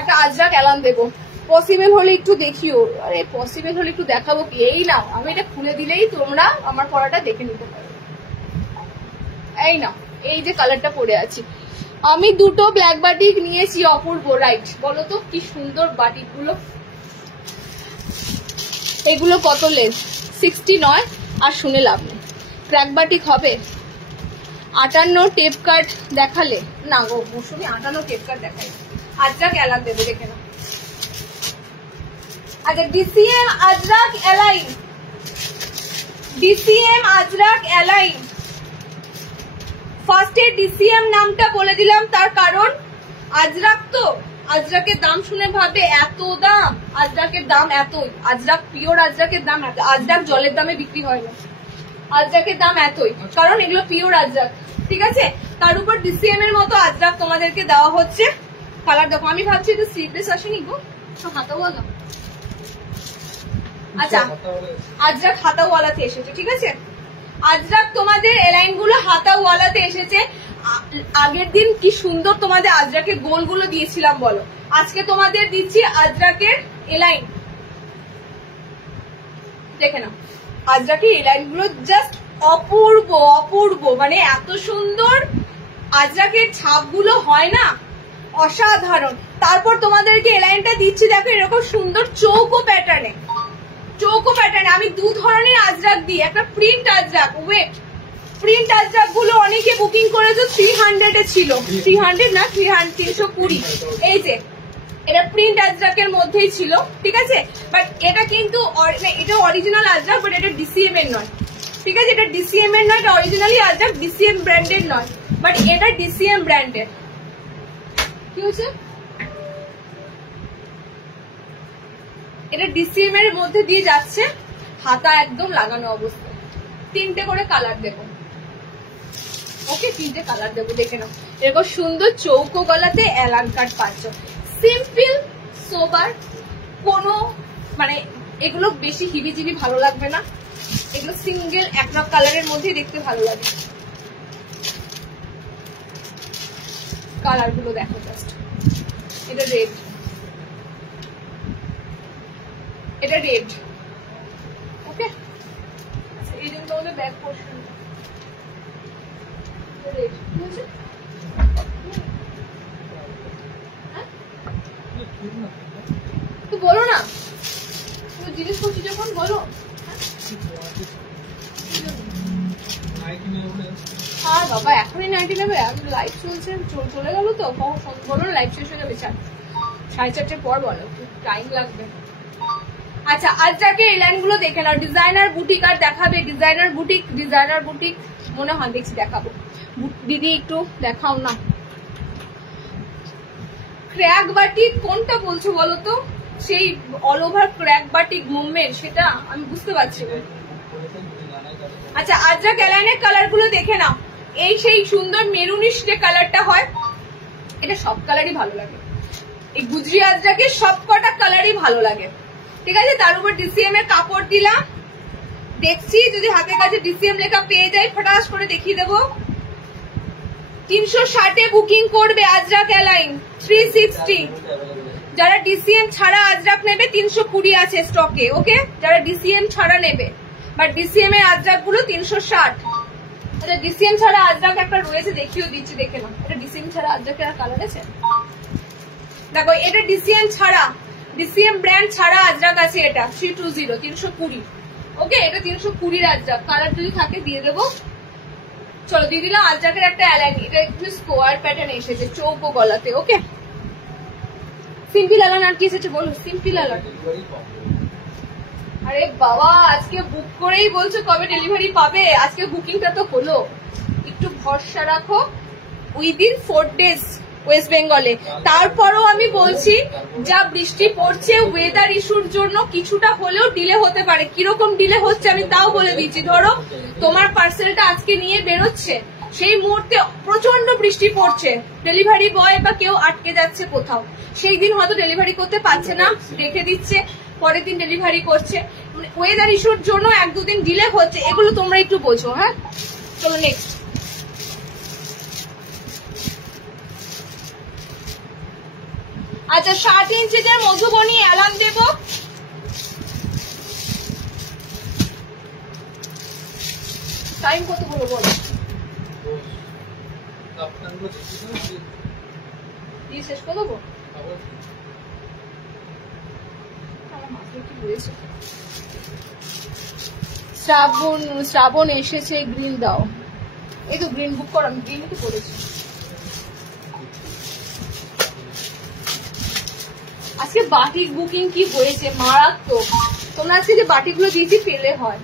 একটা আজরাক এলান দেবো, পসিবল হলে একটু দেখিও। আরে পসিবল হলে একটু দেখাবো কি, এই নাও, আমি এটা খুলে দিলেই তোমরা আমার পড়াটা দেখে নিতে পারো। এই নাও, এই যে কালারটা পরে আছি, আমি দুটো ব্ল্যাক বাটিক নিয়েছি, অপূর্ব, রাইট, বলো তো কি সুন্দর বাটিক গুলো। এগুলো কত লেন্থ? 60 নয়, আর শুনে লাভ নেই, ক্র্যাক বাটিক হবে। 58 টেপ কাট দেখালে না গো মৌসুমি, 58 টেপ কাট দেখাই। আজরাক এলাক দেবে, দেখে না। আচ্ছা DCM Ajrak align, DCM Ajrak align. ফার্স্টে ডিসিএম নামটা বলে দিলাম, তার কারণ আজরাক তো, আজরাকের দাম শুনে ভাবে এত দাম, আজরাকের দাম এতই, আজরাক পিওর আজরাকের দাম এত, আজরাক জলের দামে বিক্রি হয় না, আজরাকের দাম এতই, কারণ এগুলো পিওর আজরাক, ঠিক আছে। তার উপর ডিসিএম এর মতো আজরাক তোমাদেরকে দেওয়া হচ্ছে। কালার দেখো, আমি ভাবছি এটা স্লিভলেস আসেনি গো, হাতাওয়ালা। আচ্ছা আজরাক হাতাওয়ালাতে এসেছে, ঠিক আছে। আজরাক তোমাদের এলাইন গুলো হাতাওয়ালাতে এসেছে। আগের দিন কি সুন্দর তোমাদের আজরাকের গোলগুলো দিয়েছিলাম বলো, আজকে তোমাদের দিচ্ছি আজরাকের এলাইন। দেখে না আজরাকের এলাইন গুলো জাস্ট অপূর্ব অপূর্ব, মানে এত সুন্দর আজরাকের ছাপগুলো হয় না, অসাধারণ। তারপর তোমাদেরকে এলাইনটা দিচ্ছি, দেখো এরকম সুন্দর চৌকো প্যাটার্নে, চৌকো প্যাটার্নে। আমি দু ধরনের আজরাক দিই, একটা print Ajrakh, wet print Ajrakh গুলো অনেকে বুকিং করেছো 300 এ ছিল, 300 না 320। এই যে এটা প্রিন্ট আজরাকের মধ্যেই ছিল, ঠিক আছে। বাট এটা কিন্তু এটা অরিজিনাল আজরাক, বাট এটা ডিসিএম এর নয়, ঠিক আছে। এটা ডিসিএম এর নয়, এটা অরিজিনালি আজরাক, ডিসিএম ব্র্যান্ডের নয়, বাট এটা ডিসিএম ব্র্যান্ডের। কি হচ্ছে, এটা ডিসিএম এর মধ্যে দিয়ে যাচ্ছে, হাতা একদম লাগানো অবস্থায়। 3টে করে কালার দেবো, ওকে 3টে কালার দেবো, দেখে নাও। এরকম সুন্দর চৌকো গলাতে এলান কাট পাচ্ছ, সিম্পল সোবার, কোনো মানে এগুলো বেশি হিবিজিবি ভালো লাগবে না, এগুলো সিঙ্গেল একটা কালারের মধ্যে দেখতে ভালো লাগে। কালার গুলো দেখো জাস্ট, এটা রেড, এটা রেড, ওকে। আচ্ছা এই দিন তোমাদের ব্যাক পোর্শন রেড বুঝছো, তো বলো না, তুমি জিজ্ঞেস করছি যখন বলো। আর বাবা এখনই 90 নেবে, লাইভ চলছে, চলে গেল তো, বলো লাইভ শেষ হয়ে যাবে 4:30 পর, বলো টাইম লাগবে। আচ্ছা আজরাকের এলাইন গুলো দেখে নাও। ডিজাইনার বুটিক আর দেখাবে, ডিজাইনার বুটিক, ডিজাইনার বুটিক মনে হয় দেখছি, দেখাবো। দিদি একটু দেখাও না। ক্র্যাক বাটিক কোনটা বলছো বলো তো, সেই all over crack batik movement, সেটা আমি বুঝতে পারছি না। আচ্ছা আজরাক এলাইনের কালার গুলো দেখে নাও। এই সেই সুন্দর মেরুনিশ যে কালারটা হয়, এটা সব কালারই ভালো লাগে, এই গুজরি আজরাকের সব কটা কালারই ভালো লাগে, ঠিক আছে। তার উপর ডিসিএম এর কাপড় দিলাম, দেখছি যদি হাতের কাছে ডিসিএম লেখা পেয়ে যাই ফটাস করে দেখিয়ে দেবো। 360 বুকিং করবে আজরাক এলাইন, 360। যারা ডিসিএম ছাড়া আজরাক নেবে 320 আছে স্টকে, ওকে। যারা ডিসিএম ছাড়া নেবে, বাট ডিসিএম এর আজরাক গুলো 360। আচ্ছা ডিসিএম ছাড়া আজরাক একটা রয়েছে, দেখিও দিচ্ছি, দেখে নাও। এটা ডিসিএম ছাড়া আজরাকের আর কালার আছে, দেখো এটা ডিসিএম ছাড়া, ডিসিএম ব্র্যান্ড ছাড়া আজরাক আছে, এটা 320 320, ওকে। এটা 320 আজরাক, কালার যদি থাকে দিয়ে দেবো। চলো দিয়ে দিলাম আজরাকের একটা এলাইন, এটা একটু স্কোয়ার প্যাটার্ন এসেছে চৌকো গলাতে, ওকে। সিম্পল এলাইন আর কি এসেছে বলো, সিম্পল এলাইন। আরে বাবা আজকে বুক করেই বলছো কবে ডেলিভারি পাবে, আজকে বুকিংটা তো হলো, একটু ভরসা রাখো। উইদিন 4 days ওয়েস্ট বেঙ্গলে। তারপরও আমি বলছি যা বৃষ্টি পড়ছে, ওয়েদার ইস্যুর জন্য কিছুটা হলেও ডিলে হতে পারে। কিরকম ডিলে হচ্ছে আমি তাও বলে দিচ্ছি। ধরো তোমার পার্সেলটা আজকে নিয়ে বেরোচ্ছে, সেই মুহূর্তে প্রচন্ড বৃষ্টি পড়ছে, ডেলিভারি বয় বা কেউ আটকে যাচ্ছে কোথাও, সেই দিন হয়তো ডেলিভারি করতে পারছে না, রেখে দিচ্ছে, পরের দিন ডেলিভারি করছে। ওয়েদার ইস্যুর জন্য 1-2 দিন ডিলে হচ্ছে, এগুলো তোমরা একটু বোঝো, হ্যাঁ। চলো নেক্সট। আচ্ছা 60 ইঞ্চিজের মধুবনী এলান দেব, টাইম কত হলো বলো, শেষ করে দেবো। শ্রাবণ এসেছে, গ্রিন দাও। এই তো গ্রিন বুক কর, আমি গ্রিনই তো করেছি। আজকে বাটিক বুকিং কি হয়েছে মারাত্মক। তোমরা আজকে যে বাটিকগুলো দিয়েছি পেলে হয়।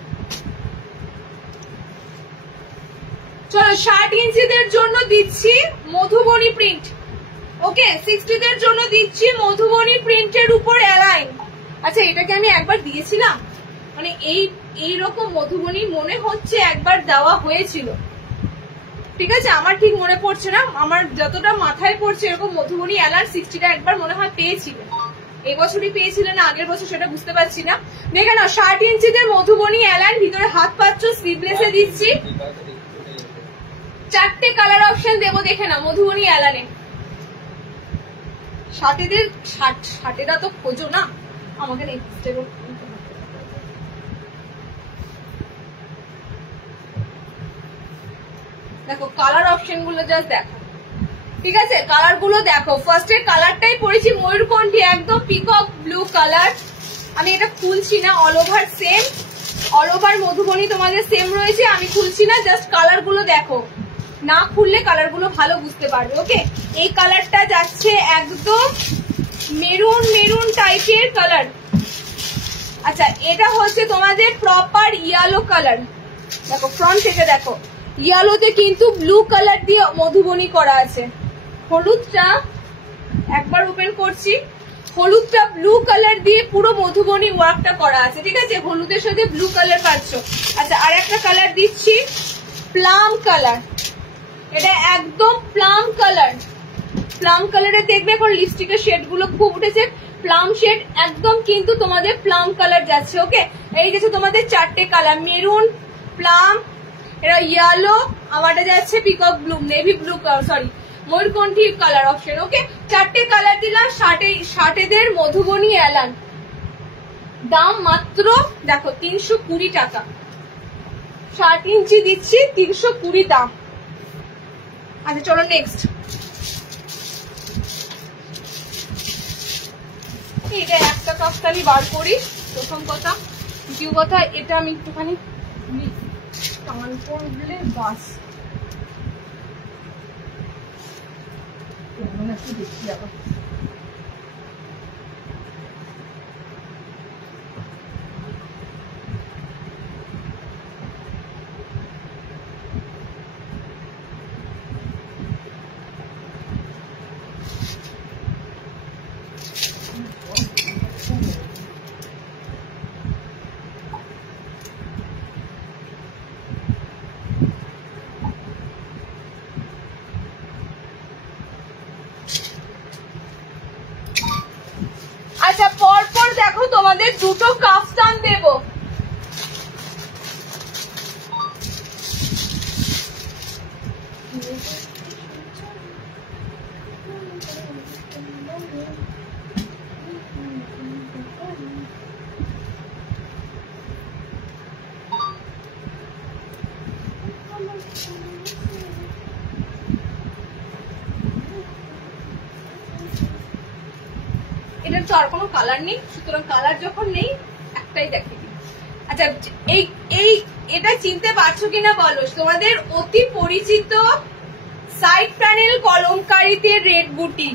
চলো 60 ইঞ্চিদের জন্য দিচ্ছি মধুবনী প্রিন্ট। ওকে 60দের জন্য দিচ্ছি মধুবনী প্রিন্টের উপর অ্যালাইন। আচ্ছা এটাকে আমি একবার দিয়েছিলাম, মানে এই রকম মধুবনী মনে হচ্ছে একবার দেওয়া হয়েছিল, ঠিক আছে আমার ঠিক মনে পড়ছে না, আমার যতটা মাথায় পড়ছে এরকম মধুবনী অ্যালাইন 60টা একবার মনে হয় পেয়েছিলেন। এই বছরই পেয়েছিলেন না আগের বছর সেটা বুঝতে পারছি না। দেখে নাও 60 ইঞ্চিদের মধুবনী অ্যালাইন, ভিতরে হাত পাচ্ছ, স্লিভলেসে দিচ্ছি। 4টে কালার অপশন দেবো, দেখে নাও মধুবনী অ্যালাইনে। 60টা তো খোঁজো না, আমাকে দেখো কালার অপশন গুলো জাস্ট দেখো, ঠিক আছে কালার গুলো দেখো। ফার্স্ট এর কালারটাই পড়েছি ময়ূরকণ্ঠী, একদম পিকক ব্লু কালার। আমি এটা খুলছি না, all over same, all over Madhubani তোমাদের সেম রয়েছে, আমি খুলছি না, জাস্ট কালার গুলো দেখো, না খুললে কালার গুলো ভালো বুঝতে পারবে। ওকে এই কালারটা যাচ্ছে একদম মেরুন মেরুন টাইপের কালার। আচ্ছা এটা হচ্ছে তোমাদের প্রপার ইয়েলো কালার, দেখো ফ্রন্ট থেকে দেখো ইয়েলোতে কিন্তু ব্লু কালার দিয়ে মধুবনী করা আছে। হলুদটা একবার ওপেন করছি, হলুদটা ব্লু কালার দিয়ে পুরো মধুবনী ওয়ার্কটা করা আছে, ঠিক আছে হলুদের সাথে ব্লু কালার পাচ্ছ। আচ্ছা আর একটা কালার দিচ্ছি প্লাম কালার, এটা একদম প্লাম কালার। প্লাম কালারে দেখবে এখন লিপস্টিকের শেড গুলো খুব উঠেছে, প্লাম শেড একদম কিন্তু তোমাদের প্লাম কালার যাচ্ছে। ওকে এই যে তোমাদের 4টে কালার, মেরুন, প্লাম, এটা ইয়েলো, আমারটা যাচ্ছে peacock blue, navy blue, sorry ময়ূরকণ্ঠী কালার অপশন। ওকে 4টে কালার দিলাম। 60দের মধুবনী অ্যালান, দাম মাত্র দেখো 320 টাকা। 60 ইঞ্চি দিচ্ছি 320 দাম। আচ্ছা চলো নেক্সট, এটা একটা কাফতানি বার করি প্রথম কথা। দ্বিতীয় কথা এটা আমি একটুখানি টান করলে বাস দেখি আবার। আচ্ছা পরপর দেখো তোমাদের দুটো কাফতান দেব। এটার তো আর কোনো কালার নেই, সুতরাং কালার যখন নেই একটাই দেখে। আচ্ছা এটা চিনতে পারছো কিনা বলো, তোমাদের অতি পরিচিত সাইড প্যানেল কলমকারীতে রেড বুটি।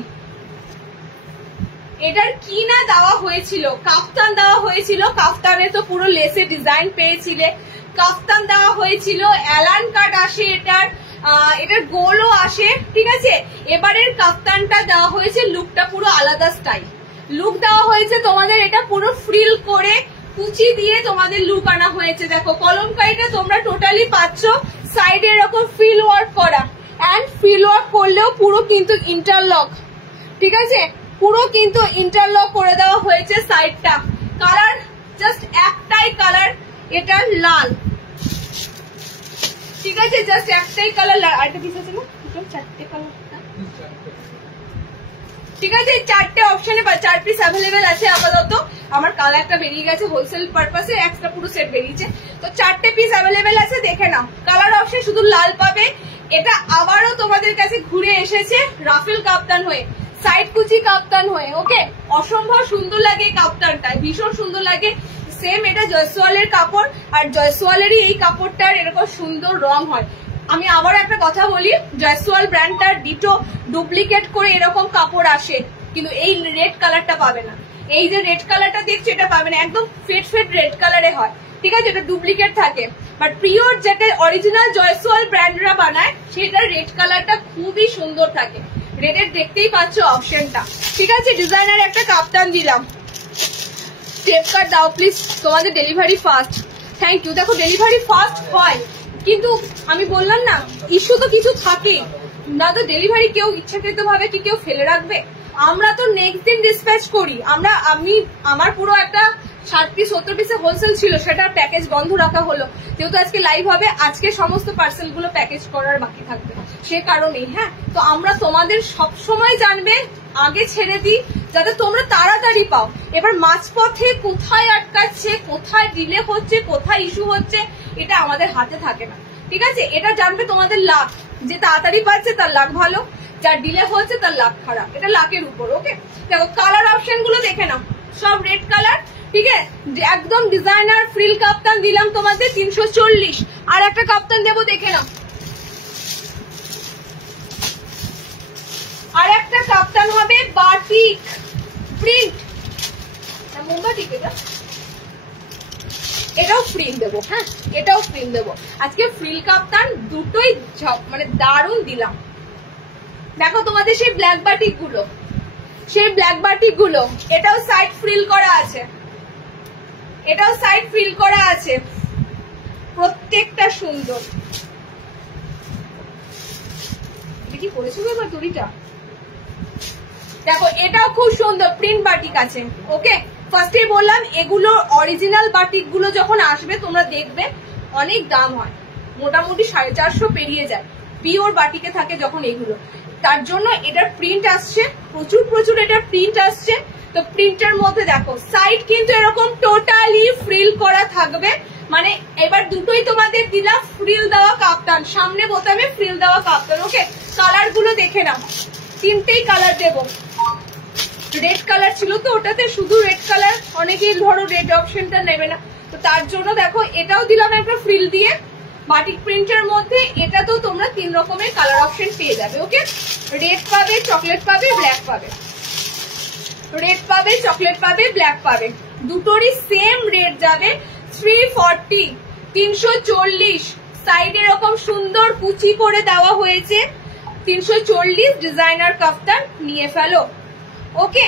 এটার কি না দেওয়া হয়েছিল, কাফতান দেওয়া হয়েছিল, কাফতানে তো পুরো লেসে ডিজাইন পেয়েছিলে, কাফতান দেওয়া হয়েছিল, অ্যালান কাট আসে এটার গোলও আসে, ঠিক আছে। এবারের কাফতানটা দেওয়া হয়েছে লুকটা পুরো আলাদা স্টাইল লুক দেওয়া হয়েছে তোমাদের, এটা পুরো ফ্রিল করে কুচি দিয়ে তোমাদের লুক আনা হয়েছে। দেখো কলমকারিটা তোমরা টোটালি পাচ্ছ সাইডে এরকম ফ্রিল ওয়ার্ক করা, এন্ড ফ্রিল ওয়ার্ক করলেও পুরো কিন্তু ইন্টারলক, ঠিক আছে পুরো কিন্তু ইন্টারলক করে দেওয়া হয়েছে সাইডটা। কালার জাস্ট একটাই কালার, এটা লাল, ঠিক আছে জাস্ট একটাই কালার। আরেকটা পিস আছে না, 4টে কালার, ঠিক আছে 4টে অপশনে 4 পিস অ্যাভেলেবেল আছে আপাতত। আমার কালারটা বেরিয়ে গেছে হোলসেল পারপাসে, একটা পুরো সেট বেরিয়েছে, তো 4টে পিস অ্যাভেলেবেল আছে, দেখে নাও। কালার অপশন শুধু লাল পাবে। এটা আবারও তোমাদের কাছে ঘুরে এসেছে রাফেল কাপ্তান হয়ে, সাইড কুচি কাপ্তান হয়ে। ওকে অসম্ভব সুন্দর লাগে কাপ্তানটা, ভীষণ সুন্দর লাগে। সেম এটা জয়সওয়ালের কাপড়, আর জয়সওয়ালেরই এই কাপড়টার এরকম সুন্দর রং হয়। আমি আবার একটা কথা বলি, জয়সওয়াল ব্র্যান্ডটার ডিটো ডুপ্লিকেট করে এরকম কাপড় আসে, কিন্তু এই রেড কালারটা পাবে না। এই যে রেড কালারটা দেখছো এটা পাবে না, একদম ফেড ফেড রেড কালারে হয়, ঠিক আছে, এটা ডুপ্লিকেট থাকে। বাট পিওর যেটা অরিজিনাল জয়সওয়াল ব্র্যান্ডরা বানায় সেটা রেড কালারটা খুবই সুন্দর থাকে। রেডের দেখতেই পাচ্ছ অপশনটা, ঠিক আছে। ডিজাইনার একটা কাপ্তান দিলাম, স্টেপ কাট দাও প্লিজ, তোমাদের ডেলিভারি ফাস্ট। Thank you. দেখো ডেলিভারি ফাস্ট হয়, কিন্তু আমি বললাম না ইস্যু তো কিছু থাকেই না, তো ডেলিভারি কেউ ইচ্ছাকৃত ভাবে কি কেউ ফেলে রাখবে? আমরা তো নেক্সট দিন ডিসপ্যাচ করি। আমার পুরো একটা 60 পিস 70 পিসে হোলসেল ছিল, সেটার প্যাকেজ বন্ধ রাখা হলো, যেহেতু আজকে লাইভ হবে, আজকে সমস্ত পার্সেল গুলো প্যাকেজ করার বাকি থাকবে, সে কারণেই। হ্যাঁ, তো আমরা তোমাদের সব সময় জানবে আগে ছেড়ে দিই যাতে তোমরা তাড়াতাড়ি পাও। এবার মাঝপথে কোথায় আটকাচ্ছে, কোথায় ডিলে হচ্ছে, কোথায় ইস্যু হচ্ছে, এটা আমাদের হাতে থাকে না, ঠিক আছে। এটা জানবে তোমাদের লাক, যে তাড়াতাড়ি পাচ্ছে তার লাক ভালো, যার ডিলে হচ্ছে তার লাক খারাপ, এটা লাকের উপর। ওকে, দেখো কালার অপশন গুলো দেখে নাও, সব রেড কালার, ঠিক আছে। একদম ডিজাইনার ফ্রিল কাপ্তান দিলাম তোমাদের 340। আর একটা কাপ্তান দেবো, দেখে নাও, আর একটা কাপ্তান হবে বাটিক প্রিন্ট, মোমবাটিক, এটাও প্রিন্ট দেবো। হ্যাঁ, এটাও প্রিন্ট দেবো। আজকে ফ্রিল কাপ্তান দুটোই মানে দারুণ দিলাম। দেখো তোমাদের সেই ব্ল্যাক বাটিক গুলো, এটাও সাইড ফ্রিল করা আছে, এটাও সাইড ফ্রিল করা আছে, প্রত্যেকটা সুন্দর। এটা কি করেছো এবার দড়িটা? দেখো এটাও খুব সুন্দর প্রিন্ট বাটিক আছে। ওকে, ফার্স্টে বললাম এগুলো অরিজিনাল বাটিক গুলো যখন আসবে তোমরা দেখবে অনেক দাম হয়, মোটামুটি 450 পেরিয়ে যায় পিওর বাটিকে থাকে যখন এগুলো। তার জন্য এটার প্রিন্ট আসছে, প্রচুর এটার প্রিন্ট আসছে। তো প্রিন্টের মধ্যে দেখো সাইড কিন্তু এরকম টোটালি ফ্রিল করা থাকবে, মানে এবার দুটোই তোমাদের দিলাম ফ্রিল দেওয়া কাপ্তান, সামনে বোতামে ফ্রিল দেওয়া কাপ্তান। ওকে, কালার গুলো দেখে নাও, তিনটেই কালার দেবো। রেড কালার ছিল তো ওটাতে, শুধু রেড কালার, অনেকেই ধরো রেড অপশনটা নেবে না, তো তার জন্য দেখো এটাও দিলাম একটা ফ্রিল দিয়ে বাটিক প্রিন্টের মধ্যে। এটা তো তোমরা 3 রকমের কালার অপশন পেয়ে যাবে। ওকে, রেড পাবে, চকলেট পাবে, ব্ল্যাক পাবে, রেড পাবে, চকলেট পাবে, ব্ল্যাক পাবে, দুটোরই সেম রেট যাবে 340, 340। সাইডে এরকম সুন্দর কুচি করে দেওয়া হয়েছে, 340 ডিজাইনার কাফতান নিয়ে ফেলো। ওকে,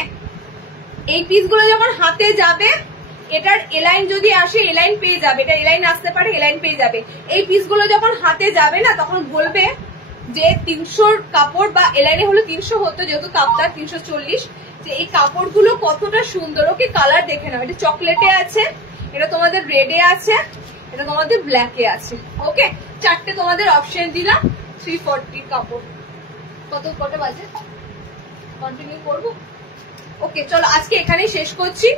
এই পিসগুলো যখন হাতে যাবে, এটার এলাইন যদি আসে এলাইন পেয়ে যাবে, এটা এলাইন আসতে পারে, এলাইন পেয়ে যাবে। এই পিসগুলো যখন হাতে যাবে না, তখন বলবে যে 300 কাপড়, বা এলাইনে হলো 300 হতো, যেহেতু কাপড় 340, যে এই কাপড়গুলো কতটা সুন্দর। ওকে, কালার দেখে নাও, এটা চকলেটে আছে, এটা তোমাদের রেডে আছে, এটা তোমাদের ব্ল্যাকে আছে। ওকে, 4টে তোমাদের অপশন দিলাম। 340 কাপড়, কত বাজে কন্টিনিউ করবো? ওকে, চলো আজকে এখানেই শেষ করছি।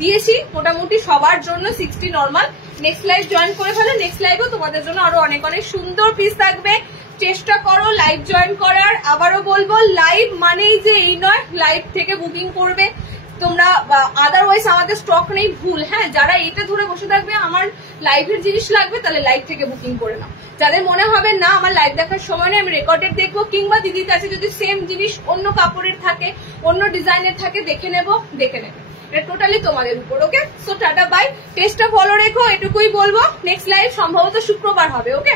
দিয়েছি মোটামুটি সবার জন্য 60 নর্মাল। নেক্সট লাইভ জয়েন করে ফেলো, নেক্সট লাইভও তোমাদের জন্য আরো অনেক সুন্দর পিস থাকবে। চেষ্টা করো লাইভ জয়েন করার। আবারও বলবো, লাইভ মানেই যে এই নয় লাইভ থেকে বুকিং করবে তোমরা, আদারওয়াইজ আমাদের স্টক নেই, ভুল। হ্যাঁ, যারা এইটা ধরে বসে থাকবে আমার লাইভের জিনিস লাগবে, তাহলে লাইভ থেকে বুকিং করে নাও। যাদের মনে হবে না আমার লাইভ দেখার সময় নেই, আমি রেকর্ডেড দেখবো, কিংবা দিদির কাছে যদি সেম জিনিস অন্য কাপড়ের থাকে, অন্য ডিজাইনের থাকে, দেখে নেবে, এটা টোটালি তোমাদের উপর। ওকে, সো টাটা বাই, পেজটা ফলো রেখো, এটুকুই বলবো। নেক্সট লাইভ সম্ভবত শুক্রবার হবে। ওকে।